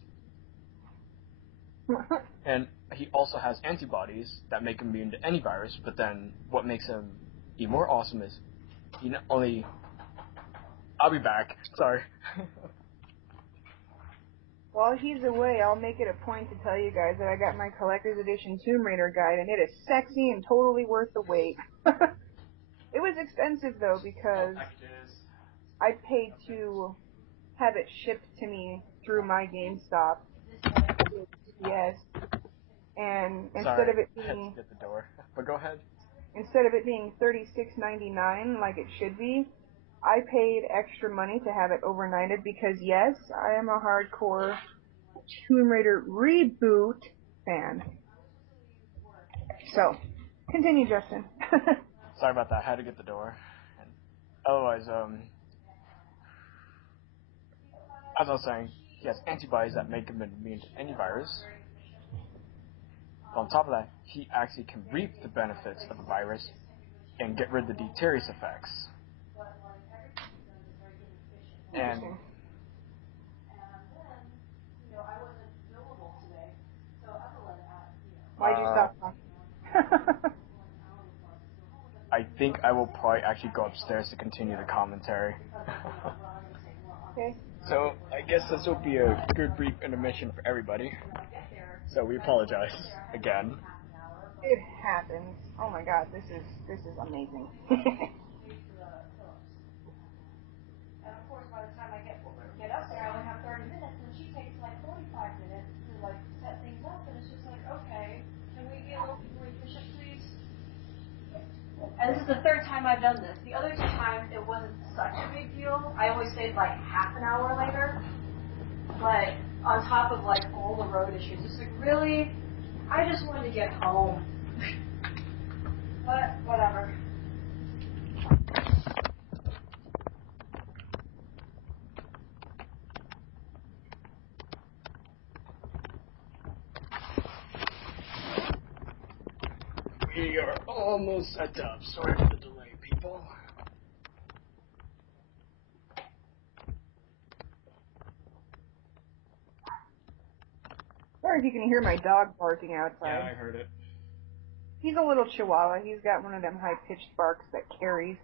And he also has antibodies that make him immune to any virus, but then what makes him even more awesome is, I'll be back, sorry. While he's away, I'll make it a point to tell you guys that I got my collector's edition Tomb Raider guide, and it is sexy and totally worth the wait. It was expensive, though, because I paid to have it shipped to me through my GameStop. Yes. And instead of it being... I had to get the door, but go ahead. Instead of it being $36.99 like it should be, I paid extra money to have it overnighted because, yes, I am a hardcore Tomb Raider reboot fan. So, continue, Justin. Sorry about that. I had to get the door. And otherwise, as I was saying, he has antibodies that make him immune to any virus. On top of that, he actually can reap the benefits of a virus and get rid of the deleterious effects. And Why'd you stop talking? I think I will probably actually go upstairs to continue the commentary. Okay. So I guess this will be a good brief intermission for everybody. So we apologize again. It happens. Oh my god, this is amazing. And of course, by the time I get up there, I only have 30 minutes, and she takes like 45 minutes to like set things up, and it's just like, okay, can we be a little more efficient, please? And this is the third time I've done this. The other two times, it wasn't such a big deal. I always stayed like half an hour later, but on top of like all the road issues, it's like, really? I just wanted to get home. But whatever. We are almost set up. Sorry for the delay, people. Sorry if you can hear my dog barking outside. Yeah, I heard it. He's a little chihuahua. He's got one of them high-pitched barks that carries.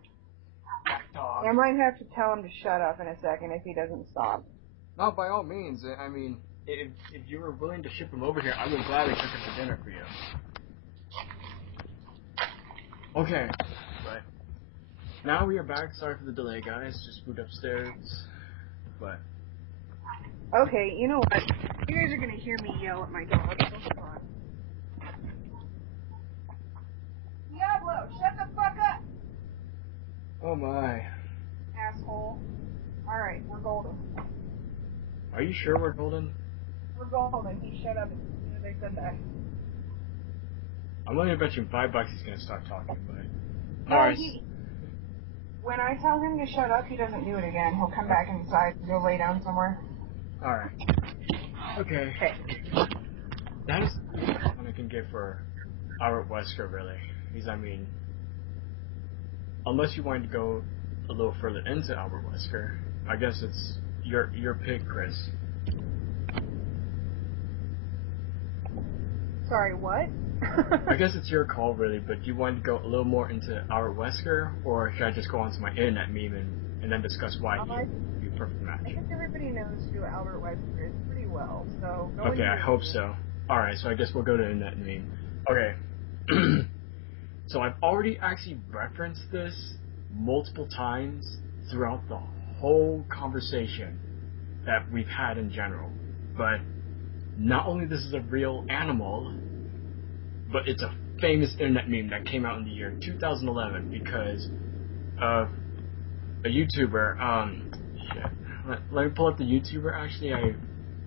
Dog. I might have to tell him to shut up in a second if he doesn't stop. No, by all means. I mean, if you were willing to ship him over here, I would gladly cook him for dinner for you. Okay, but now we are back. Sorry for the delay, guys. Just moved upstairs, but Okay, you know what? You guys are gonna hear me yell at my dog. So hold on. Diablo, shut the fuck up! oh my. Asshole. Alright, we're golden. Are you sure we're golden? We're golden. He shut up as soon as I said that. I'm willing to bet you $5 he's gonna start talking, but No, alright. when I tell him to shut up, he doesn't do it again. He'll come back inside and go lay down somewhere. Alright. Okay. That is what I can give for Albert Wesker, really. Because, I mean, unless you wanted to go a little further into Albert Wesker, I guess it's your pick, Chris. Sorry, what? I guess it's your call, really, but do you want to go a little more into Albert Wesker, or should I just go on to my internet meme and then discuss why he'd be a perfect match? I think everybody knows who Albert Wesker is pretty well, so go Okay, I hope so. Alright, so I guess we'll go to internet meme. Okay. So I've already actually referenced this multiple times throughout the whole conversation that we've had in general. But not only this is a real animal, but it's a famous internet meme that came out in the year 2011 because of a YouTuber. Shit. Let me pull up the YouTuber. Actually,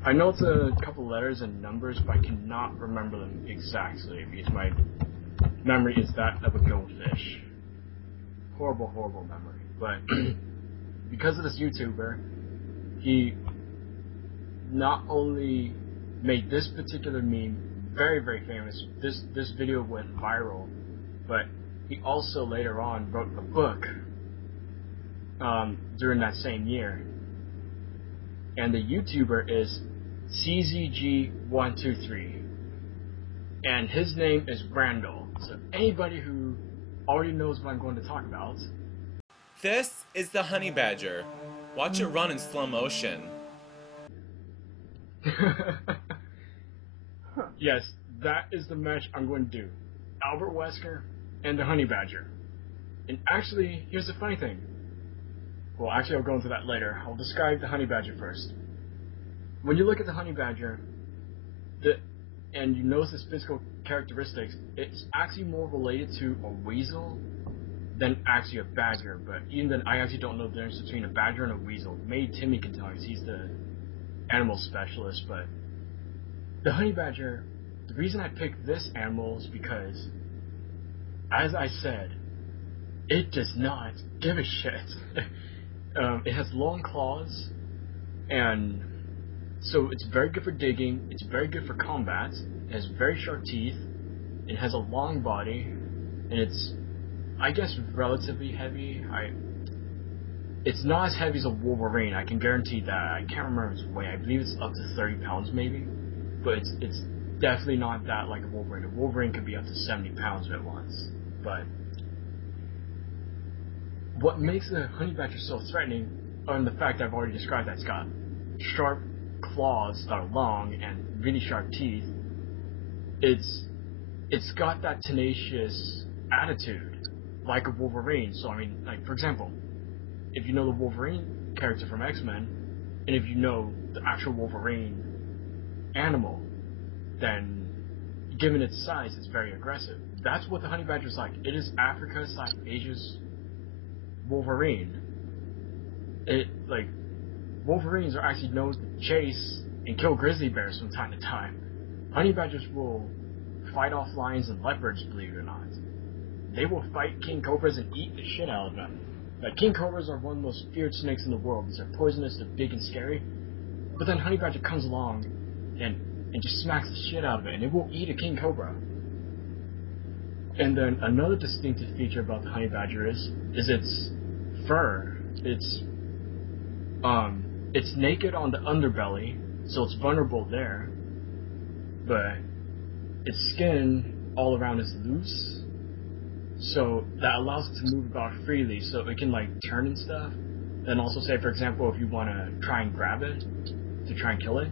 I know it's a couple letters and numbers, but I cannot remember them exactly because my memory is that of a goldfish. Horrible, horrible memory. But because of this YouTuber, he not only made this particular meme very, very famous. This video went viral, but he also later on wrote a book during that same year. And the YouTuber is CZG123. And his name is Randall. So anybody who already knows what I'm going to talk about. This is the honey badger. Watch it run in slow motion. Yes, that is the match I'm going to do. Albert Wesker and the honey badger. And actually, here's the funny thing. Well, actually, I'll go into that later. I'll describe the honey badger first. When you look at the honey badger, and you notice its physical characteristics, it's actually more related to a weasel than actually a badger. But even then, I actually don't know the difference between a badger and a weasel. Maybe Timmy can tell us. He's the animal specialist. But the honey badger, the reason I picked this animal is because, as I said, it does not give a shit. It has long claws, and so it's very good for digging, it's very good for combat, it has very sharp teeth, it has a long body, and it's, I guess, relatively heavy. It's not as heavy as a Wolverine, I can guarantee that. I can't remember its weight, I believe it's up to 30 pounds maybe, but it's definitely not that like a Wolverine. A Wolverine could be up to 70 pounds at once, but what makes the honey badger so threatening, other than the fact that I've already described that it's got sharp claws that are long and really sharp teeth, it's got that tenacious attitude like a Wolverine. So I mean, like, for example, if you know the Wolverine character from X-Men, and if you know the actual Wolverine animal, then given its size, it's very aggressive. That's what the honey badger is like. It is Africa/Asia's Wolverine. Wolverines are actually known to chase and kill grizzly bears from time to time. Honey badgers will fight off lions and leopards, believe it or not. They will fight king cobras and eat the shit out of them. King cobras are one of the most feared snakes in the world. These are poisonous, they're big and scary. But then honey badger comes along and just smacks the shit out of it, and it will eat a king cobra. And then another distinctive feature about the honey badger is its fur. It's naked on the underbelly, so it's vulnerable there, but its skin all around is loose, so that allows it to move about freely, so it can like turn and stuff. Then also, say for example, if you want to try and grab it to try and kill it,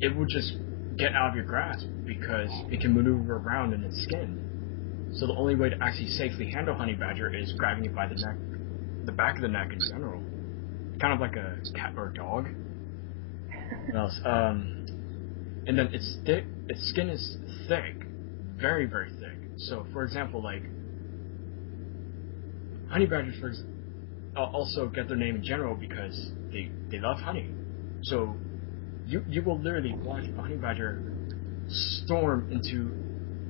it will just get out of your grasp because it can maneuver around in its skin. So the only way to actually safely handle honey badger is grabbing it by the neck, the back of the neck in general, kind of like a cat or a dog. What else? And then its skin is thick, very, very thick. So, for example, like honey badgers, also get their name in general because they love honey. So you will literally watch a honey badger storm into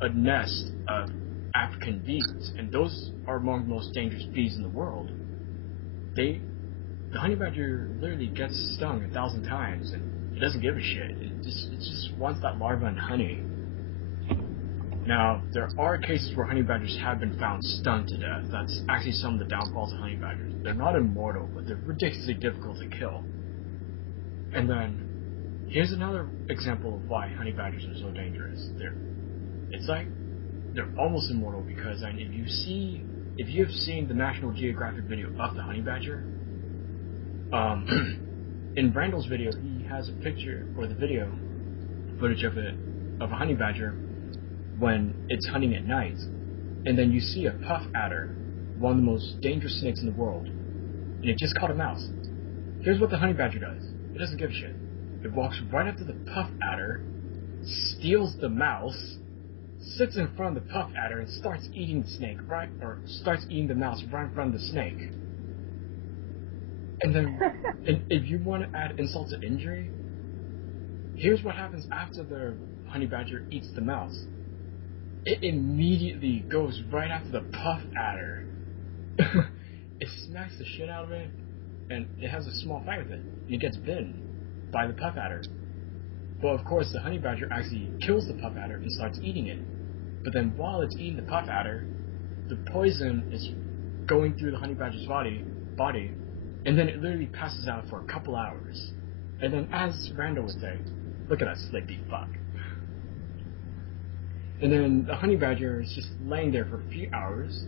a nest of African bees, and those are among the most dangerous bees in the world. The honey badger literally gets stung 1,000 times, and it doesn't give a shit. It just wants that larva and honey. Now, there are cases where honey badgers have been found stunned to death. That's actually some of the downfalls of honey badgers. They're not immortal, but they're ridiculously difficult to kill. And then, here's another example of why honey badgers are so dangerous. They're almost immortal because if you have seen the National Geographic video of the honey badger, in Randall's video, he has a picture or the video footage of a honey badger when it's hunting at night, and then you see a puff adder, one of the most dangerous snakes in the world, and it just caught a mouse. Here's what the honey badger does. It doesn't give a shit. It walks right up to the puff adder, steals the mouse, sits in front of the puff adder, and starts eating the the mouse right in front of the snake. And then, if you want to add insult to injury, here's what happens after the honey badger eats the mouse. It immediately goes right after the puff adder. It smacks the shit out of it, and it has a small fight with it, and it gets bitten by the puff adder. But of course, the honey badger actually kills the puff adder and starts eating it. But then while it's eating the puff adder, the poison is going through the honey badger's body, and then it literally passes out for a couple hours. And then, as Randall would say, look at that sleepy fuck. And then the honey badger is just laying there for a few hours,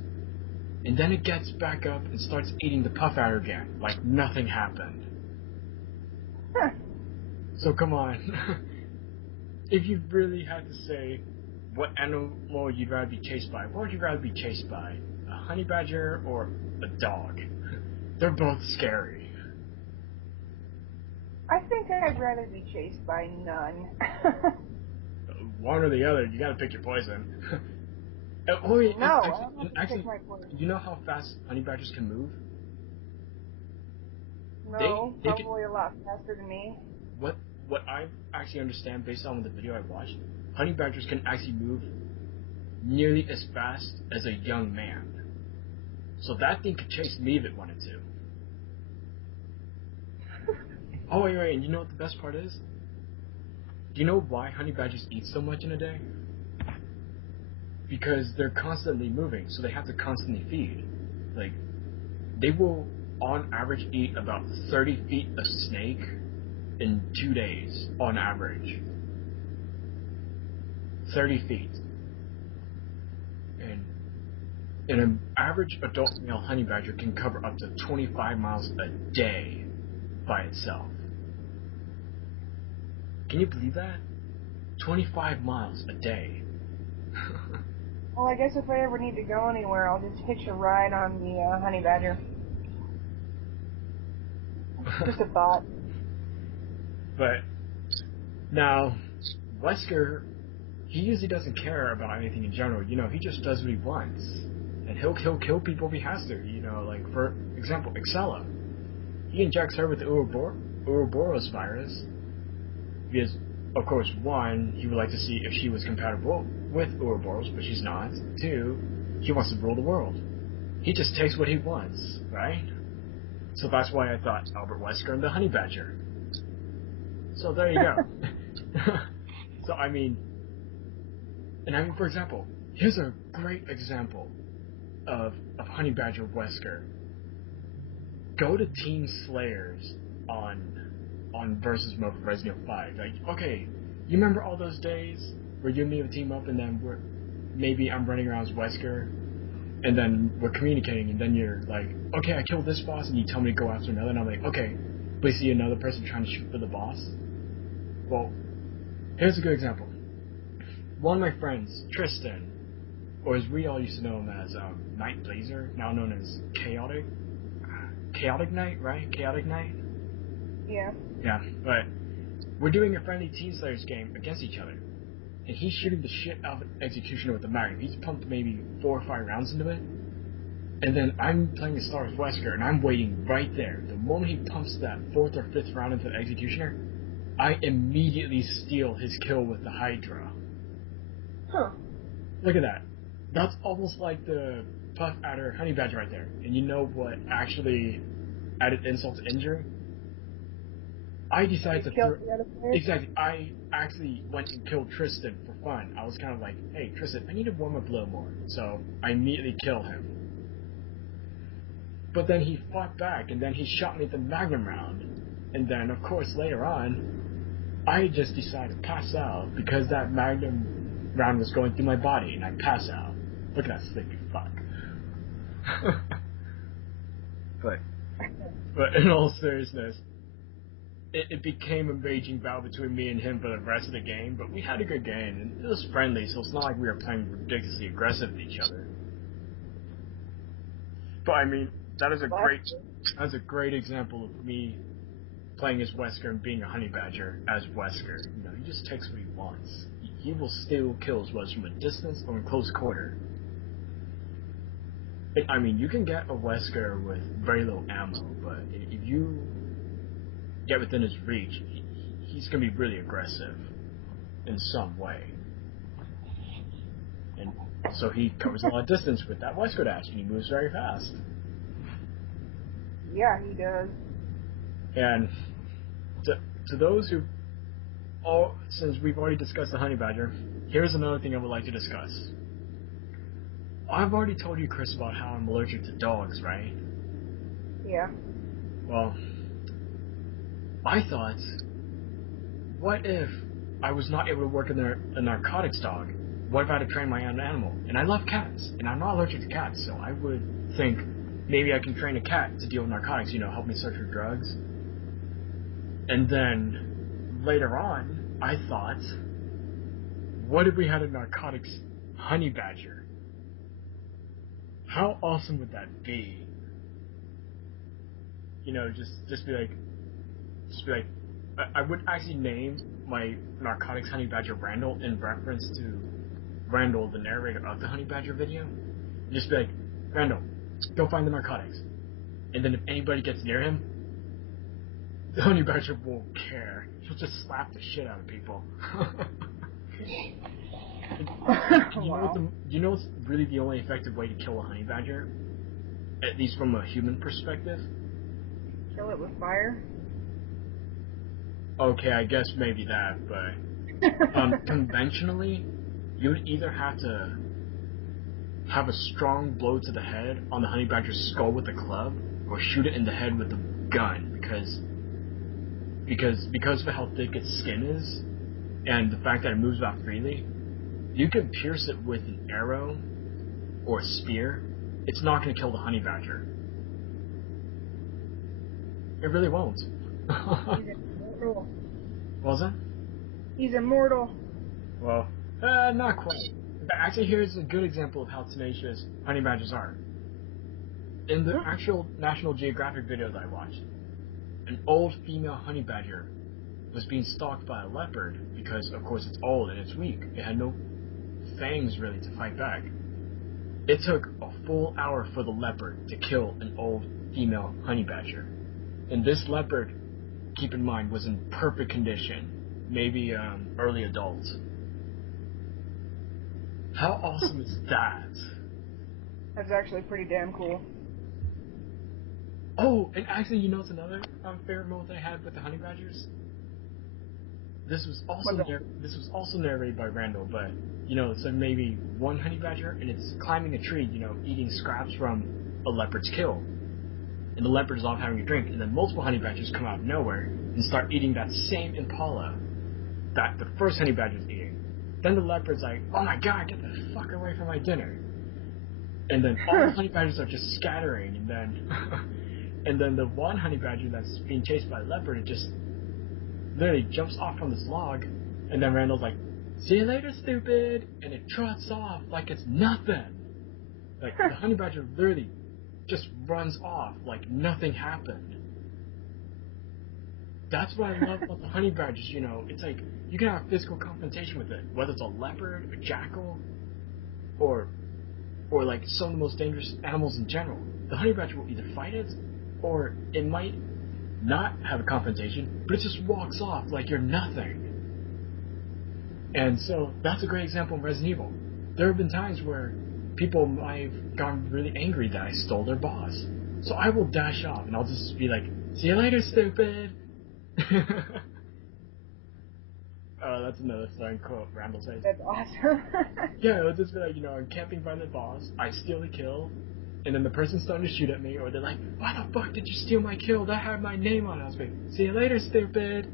and then it gets back up and starts eating the puff adder again, like nothing happened. So come on. If you really had to say what animal you'd rather be chased by, what would you rather be chased by? A honey badger or a dog? They're both scary. I think I'd rather be chased by none. One or the other, you gotta pick your poison. Actually, you know how fast honey badgers can move? No, probably a lot faster than me. What I actually understand based on the video I watched, honey badgers can actually move nearly as fast as a young man. So that thing could chase me if it wanted to. Oh wait, and you know what the best part is? Do you know why honey badgers eat so much in a day? Because they're constantly moving, so they have to constantly feed. Like, they will, on average, eat about 30 feet of snake in 2 days, on average. 30 feet. And an average adult male honey badger can cover up to 25 miles a day by itself. Can you believe that? 25 miles a day. Well, I guess if I ever need to go anywhere, I'll just hitch a ride on the honey badger. Just a thought. But now, Wesker, he usually doesn't care about anything in general. You know, he just does what he wants. And he'll kill people if he has to. You know, like, for example, Excella. He injects her with the Ouroboros virus. Because, of course, one, he would like to see if she was compatible with Ouroboros, but she's not. Two, he wants to rule the world. He just takes what he wants, right? So that's why I thought Albert Wesker and the honey badger. So there you go. So, for example, here's a great example of honey badger Wesker. Go to Team Slayers on versus mode for Resident Evil 5. Like, okay, you remember all those days where you and me would team up, and then maybe I'm running around as Wesker, and then we're communicating, and then you're like, okay, I killed this boss, and you tell me to go after another, and I'm like, okay, but you see another person trying to shoot for the boss? Well, here's a good example. One of my friends, Tristan, or as we all used to know him as Night Blazer, now known as Chaotic Knight, right? Chaotic Knight? Yeah. Yeah, but we're doing a friendly Team Slayers game against each other. And he's shooting the shit out of an Executioner with the Magnum. He's pumped maybe 4 or 5 rounds into it. And then I'm playing a Star Wesker, and I'm waiting right there. The moment he pumps that 4th or 5th round into the Executioner, I immediately steal his kill with the Hydra. Huh. Look at that. That's almost like the Puff Adder Honey Badger right there. And you know what actually added insult to injury? I decided to Killed the other player? Exactly. I actually went and killed Tristan for fun. I was kind of like, hey, Tristan, I need to warm up a little more. So I immediately kill him. But then he fought back, and then he shot me with the Magnum round. And then, of course, later on, I just decided to pass out because that Magnum round was going through my body, and I pass out. Look at that sleepy fuck. but in all seriousness, it became a raging battle between me and him for the rest of the game, but we had a good game, and it was friendly, so it's not like we were playing ridiculously aggressive with each other. But I mean, that is a great example of me playing as Wesker and being a honey badger as Wesker. You know, he just takes what he wants. He will steal kills, whether it's from a distance or in close quarter. I mean, you can get a Wesker with very little ammo, but if you get within his reach, he's going to be really aggressive in some way. And so he covers a lot of distance with that Wesker dash, and he moves very fast. Yeah, he does. And to those who, since we've already discussed the honey badger, here's another thing I would like to discuss. I've already told you, Chris, about how I'm allergic to dogs, right? Yeah. Well, I thought, what if I was not able to work in a narcotics dog? What if I had to train my own animal? And I love cats, and I'm not allergic to cats, so I would think maybe I can train a cat to deal with narcotics, help me search for drugs. And then, later on, I thought, what if we had a narcotics honey badger? How awesome would that be? Just be like, I would actually name my narcotics honey badger Randall in reference to Randall, the narrator of the honey badger video. And just be like, Randall, go find the narcotics. And then if anybody gets near him, the honey badger won't care. He'll just slap the shit out of people. You know what's really the only effective way to kill a honey badger? At least from a human perspective? Kill it with fire? Okay, I guess maybe that, but conventionally, you would either have to have a strong blow to the head on the honey badger's skull with a club, or shoot it in the head with a gun, because of how thick its skin is, and the fact that it moves about freely, you can pierce it with an arrow or a spear. It's not going to kill the honey badger. It really won't. He's immortal. What was that? He's immortal. Well, not quite. Actually, here's a good example of how tenacious honey badgers are. In the actual National Geographic video that I watched, an old female honey badger was being stalked by a leopard because, of course, it's old and it's weak. It had no fangs, really, to fight back. It took a full hour for the leopard to kill an old female honey badger. And this leopard, keep in mind, was in perfect condition, maybe early adult. How awesome is that? That's actually pretty damn cool. Oh, and actually, it's another favorite moment that I had with the honey badgers? This was also narrated by Randall, but so maybe one honey badger, and it's climbing a tree, eating scraps from a leopard's kill, and the leopard is off having a drink, and then multiple honey badgers come out of nowhere and start eating that same impala that the first honey badger's eating. Then the leopard's like, "Oh my god, get the fuck away from my dinner!" And then all the honey badgers are just scattering, and then the one honey badger that's being chased by the leopard, it just literally jumps off from this log, and then Randall's like, "See you later, stupid," and it trots off like it's nothing. Like, the honey badger literally just runs off like nothing happened. That's what I love about the honey badgers, it's like, you can have physical confrontation with it, whether it's a leopard, a jackal, or like some of the most dangerous animals in general. The honey badger will either fight it, or it might not have a confrontation, but it just walks off like you're nothing. And so that's a great example in Resident Evil. There have been times where people might have gotten really angry that I stole their boss. So I will dash off and I'll just be like, see you later, stupid. That's another fun quote Randall says. That's awesome. Yeah, it'll just be like, I'm camping by the boss, I steal the kill, and then the person's starting to shoot at me, or they're like, why the fuck did you steal my kill? That had my name on it. I was like, see you later, stupid.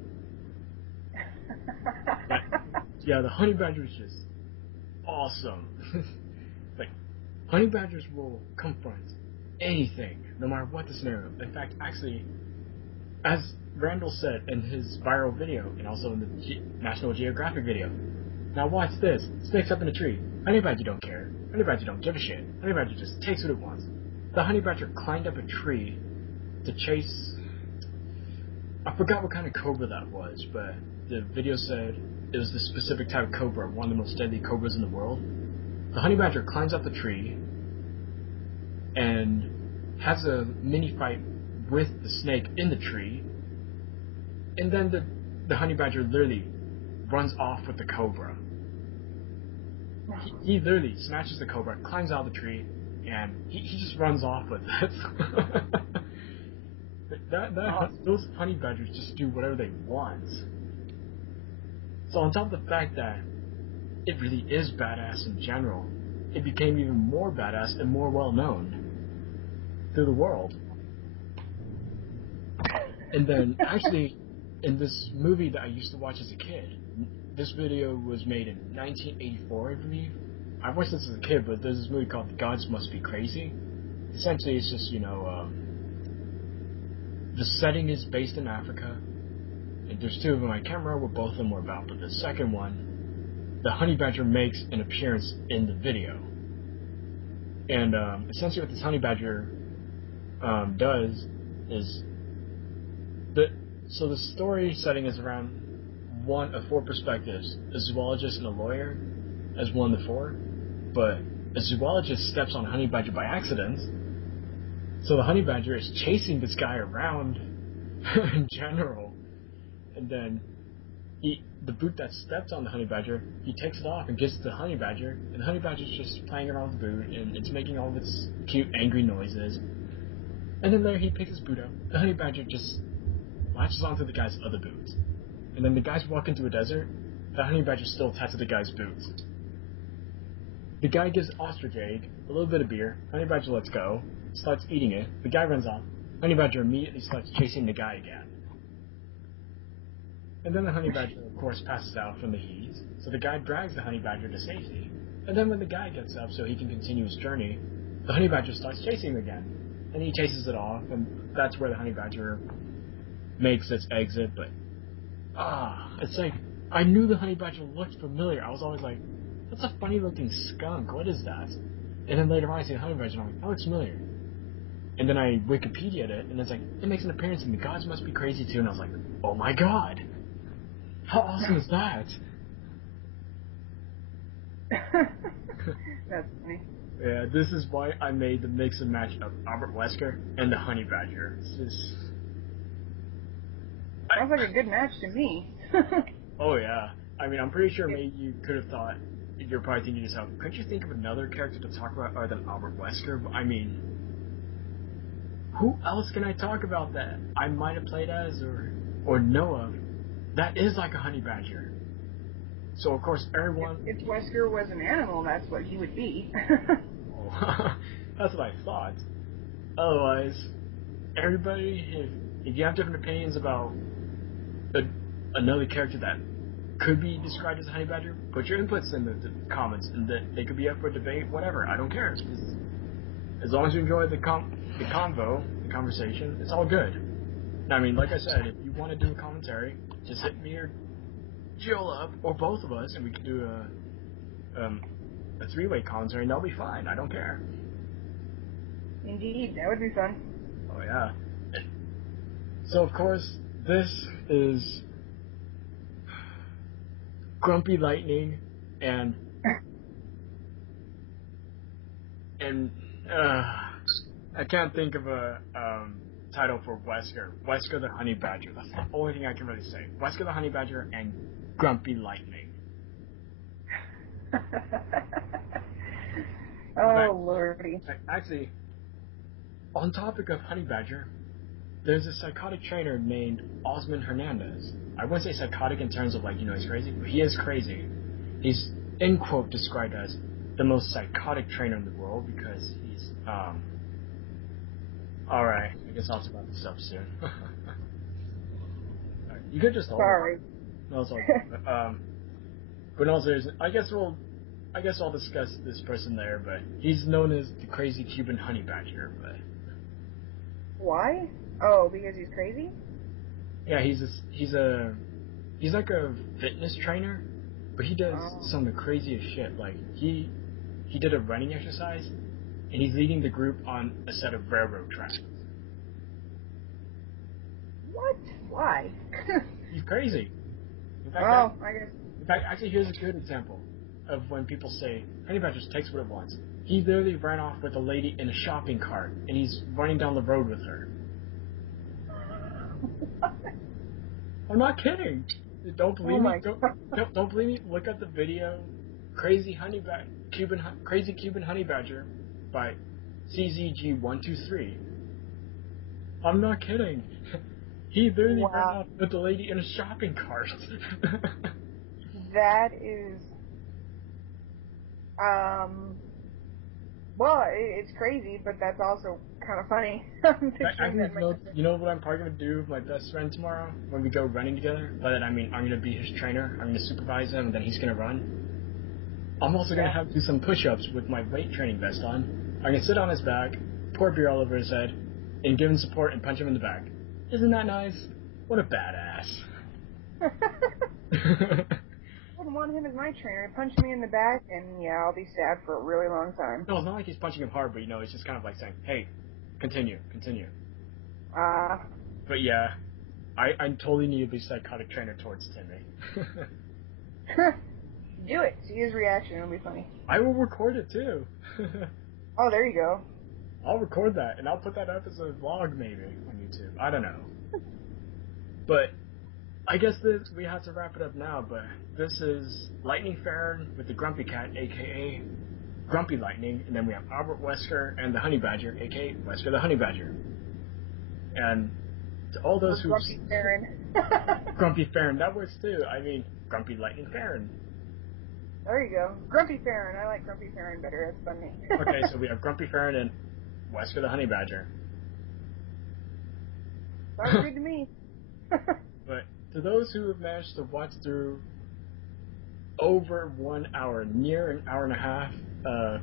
But, yeah, the honey badger is just awesome. Like, honey badgers will confront anything, no matter what the scenario. In fact, actually, as Randall said in his viral video, and also in the National Geographic video, now watch this. Snake's up in a tree. Honey badger don't care. Honey badger don't give a shit. Honey badger just takes what it wants. The honey badger climbed up a tree to chase... I forgot what kind of cobra that was, but the video said it was the specific type of cobra, one of the most deadly cobras in the world. The honey badger climbs up the tree and has a mini fight with the snake in the tree, and then the honey badger literally runs off with the cobra. He literally snatches the cobra, climbs out of the tree, and he just runs off with it. Those honey badgers just do whatever they want. So on top of the fact that it really is badass in general, it became even more badass and more well known through the world. And then actually, in this movie that I used to watch as a kid, this video was made in 1984, I believe. I watched this as a kid, but there's this movie called The Gods Must Be Crazy. Essentially, it's just, the setting is based in Africa, and there's two of them. I can't remember what both of them were about, but the second one, the honey badger makes an appearance in the video. And essentially what this honey badger does is... So the story setting is around one of four perspectives: a zoologist and a lawyer as one of the four. But a zoologist steps on a honey badger by accident, so the honey badger is chasing this guy around in general, and then the boot that stepped on the honey badger, he takes it off and gives it to the honey badger, and the honey badger's just playing around with the boot, and it's making all of its cute angry noises. And then there he picks his boot up. The honey badger just latches onto the guy's other boot. And then the guys walk into a desert, the honey badger's still attached to the guy's boot. The guy gives ostrich egg, a little bit of beer, honey badger lets go, starts eating it, the guy runs off, honey badger immediately starts chasing the guy again. And then the honey badger, of course, passes out from the heat, so the guy drags the honey badger to safety. And then when the guy gets up so he can continue his journey, the honey badger starts chasing him again. And he chases it off, and that's where the honey badger makes its exit. But it's like, I knew the honey badger looked familiar. I was always like, that's a funny looking skunk, what is that? And then later on I see the honey badger and I'm like, that looks familiar. And then I Wikipedia'd it, and it's like, it makes an appearance in The Gods Must Be Crazy too, and I was like, oh my god, how awesome is that? That's funny. Yeah, this is why I made the mix and match of Albert Wesker and the honey badger. It's just... Sounds like a good match to me. Oh yeah. I mean, I'm pretty sure maybe you could have thought, you're probably thinking to yourself, couldn't you think of another character to talk about other than Albert Wesker? But I mean, who else can I talk about that I might have played as or know of that is like a honey badger? So of course everyone... If Wesker was an animal, that's what he would be. Oh, that's what I thought. Otherwise, everybody, if you have different opinions about another character that could be described as a honey badger, put your inputs in the comments, and they could be up for debate, whatever, I don't care. As long as you enjoy the conversation, it's all good. I mean, like I said, if you want to do a commentary, just hit me or Jill up, or both of us, and we can do a three-way commentary, and that'll be fine. I don't care. Indeed, that would be fun. Oh yeah. So of course, this is Grumpy Lightning, and I can't think of a title for Wesker. Wesker the Honey Badger. That's the only thing I can really say. Wesker the Honey Badger and Grumpy Lightning. Oh, lordy. Actually, on topic of Honey Badger, there's a psychotic trainer named Osman Hernandez. I wouldn't say psychotic in terms of like, he's crazy, but he is crazy. He's, in quote, described as the most psychotic trainer in the world because he's, alright, I guess I'll talk about this stuff soon. Right, you could just hold Sorry. it. No, it's all good. But also, I guess I'll discuss this person there, but he's known as the crazy Cuban honey badger, but... Why? Oh, because he's crazy? Yeah, he's like a fitness trainer, but he does some of the craziest shit. Like, he did a running exercise, and he's leading the group on a set of railroad tracks. What? Why? He's crazy. In fact, I guess. In fact, actually, here's a good example of when people say, Honey Badger just takes what it wants. He literally ran off with a lady in a shopping cart, and he's running down the road with her. I'm not kidding. Don't believe me? Don't believe me? Look at the video. Crazy Cuban Honey Badger by CZG123. I'm not kidding. He literally ran off with the lady in a shopping cart. That is, well, it's crazy, but that's also kind of funny. You know what I'm probably going to do with my best friend tomorrow when we go running together? By that I mean I'm going to be his trainer, I'm going to supervise him, and then he's going to run. I'm also going to have to do some push-ups with my weight training vest on. I'm going to sit on his back, pour beer all over his head, and give him support and punch him in the back. Isn't that nice? What a badass. I wouldn't want him as my trainer. Punch me in the back, and yeah, I'll be sad for a really long time. No, it's not like he's punching him hard, but it's just kind of like saying, hey, continue. But yeah, I totally need to be psychotic trainer towards Timmy. Do it. See his reaction. It'll be funny. I will record it too. Oh, there you go. I'll record that, and I'll put that up as a vlog maybe on YouTube. I don't know. But I guess we have to wrap it up now, but this is Lightning Farron with the Grumpy Cat, a.k.a. Grumpy Lightning, and then we have Albert Wesker and the Honey Badger, a.k.a. Wesker the Honey Badger. And to all those who... Grumpy Farron. Grumpy Farron, that works too. I mean, Grumpy Lightning Farron. There you go. Grumpy Farron. I like Grumpy Farron better. That's funny. Okay, so we have Grumpy Farron and Wesker the Honey Badger. Sounds good to me. But to those who have managed to watch through over 1 hour, near an hour and a half, a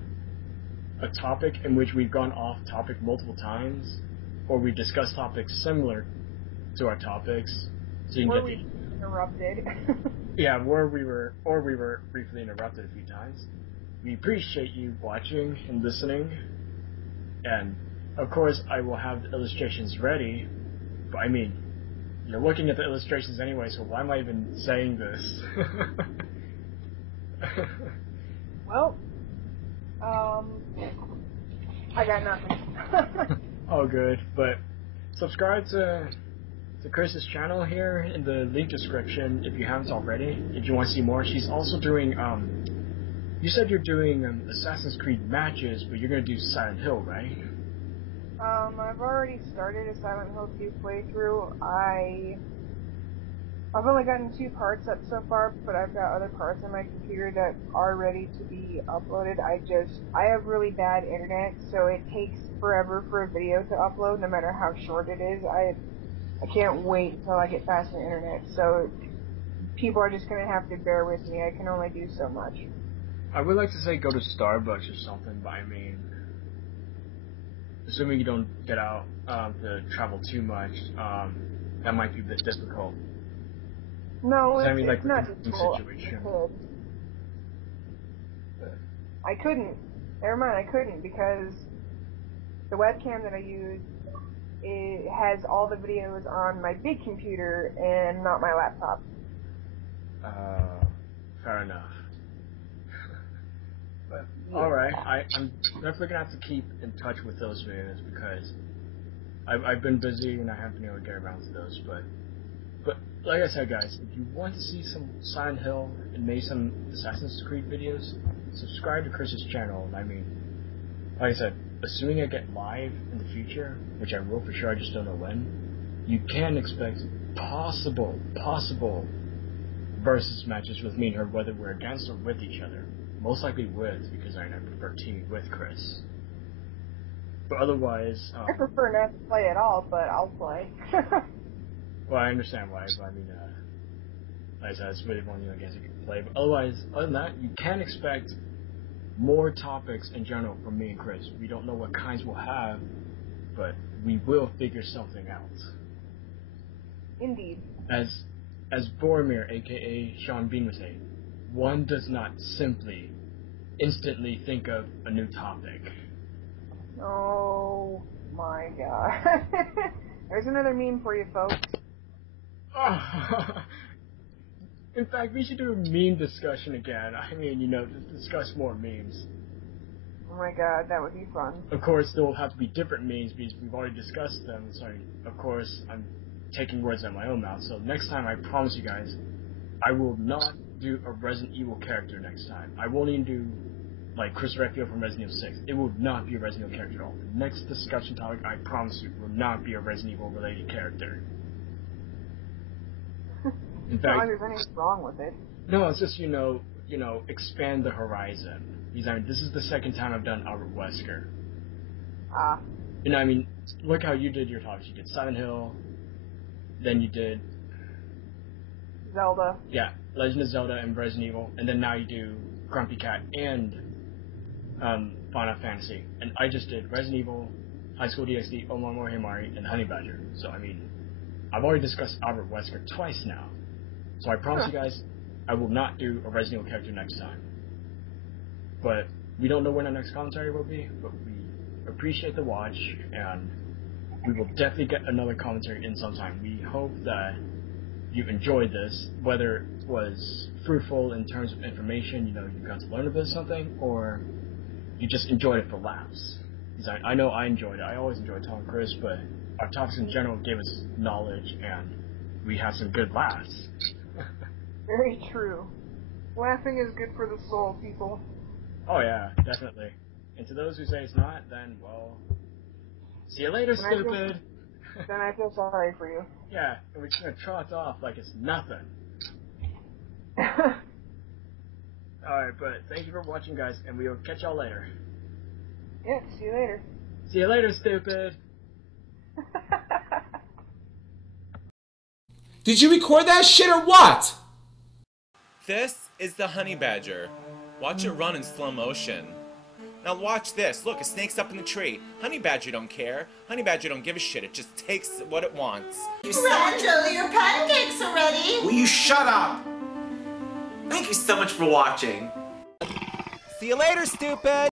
topic in which we've gone off topic multiple times, or we've discussed topics similar to our topics, so you can get interrupted. Yeah, or we were briefly interrupted a few times. We appreciate you watching and listening, and of course I will have the illustrations ready, but I mean, you're looking at the illustrations anyway, so why am I even saying this? Well, I got nothing. Oh, good. But subscribe to Chris's channel here in the link description if you haven't already. If you want to see more, she's also doing. You said you're doing Assassin's Creed matches, but you're gonna do Silent Hill, right? I've already started a Silent Hill 2 playthrough. I've only gotten 2 parts up so far, but I've got other parts on my computer that are ready to be uploaded. I have really bad internet, so it takes forever for a video to upload, no matter how short it is. I can't wait until I get past the internet, so people are just gonna have to bear with me. I can only do so much. I would like to say go to Starbucks or something, but I mean, assuming you don't get out to travel too much, that might be a bit difficult. No, it's, I mean, like, it's not the difficult. situation. I couldn't. Never mind, I couldn't, because the webcam that I use, it has all the videos on my big computer and not my laptop. Fair enough. But, alright, I'm definitely gonna have to keep in touch with those videos because I've been busy and I haven't been able to get around to those, but like I said, guys, if you want to see some Silent Hill and maybe some Assassin's Creed videos, subscribe to Chris's channel. And I mean, like I said, assuming I get live in the future, which I will for sure, I just don't know when, you can expect possible versus matches with me and her, whether we're against or with each other. Most likely with, because I prefer teaming with Chris. But otherwise, I prefer not to play at all, but I'll play. well, I understand why, but I mean, like I said, it's really one against you can play. But otherwise, other than that, you can expect more topics in general from me and Chris. We don't know what kinds we'll have, but we will figure something out. Indeed. As Boromir, aka Sean Bean, would say, one does not simply, instantly think of a new topic. Oh my god. There's another meme for you, folks. In fact, we should do a meme discussion again. I mean, just discuss more memes. Oh my god, that would be fun. Of course, there will have to be different memes because we've already discussed them. So, of course, I'm taking words out of my own mouth. So next time, I promise you guys, I will not do a Resident Evil character next time. I won't even do, like, Chris Redfield from Resident Evil 6. It will not be a Resident Evil character at all. The next discussion topic, I promise you, will not be a Resident Evil related character. In fact, not like there's anything wrong with it. No, it's just, expand the horizon. Because, I mean, this is the second time I've done Albert Wesker. Ah. And I mean, look how you did your topics. You did Silent Hill, then you did Zelda. Yeah, Legend of Zelda and Resident Evil, and then now you do Grumpy Cat and Final Fantasy. And I just did Resident Evil, High School DxD, Omamori Himari, and Honey Badger. So, I mean, I've already discussed Albert Wesker twice now. So I promise you guys, I will not do a Resident Evil character next time. But we don't know when our next commentary will be, but we appreciate the watch, and we will definitely get another commentary in sometime. We hope that you enjoyed this, whether it was fruitful in terms of information, you got to learn a bit of something, or you just enjoyed it for laughs. Because I know I enjoyed it. I always enjoy talking to Chris, but our topics in general gave us knowledge, and we had some good laughs. Very true. Laughing is good for the soul, people. Oh yeah, definitely. And to those who say it's not, then, well, see you later, stupid! Then I feel sorry for you. Yeah, and we're just gonna trot off like it's nothing. Alright, but thank you for watching, guys, and we will catch y'all later. Yeah, see you later. See you later, stupid! Did you record that shit or what? This is the honey badger. Watch it run in slow motion. Now watch this. Look, a snake's up in the tree. Honey badger don't care. Honey badger don't give a shit. It just takes what it wants. Randall, your pancakes are ready. Will you shut up? Thank you so much for watching. See you later, stupid!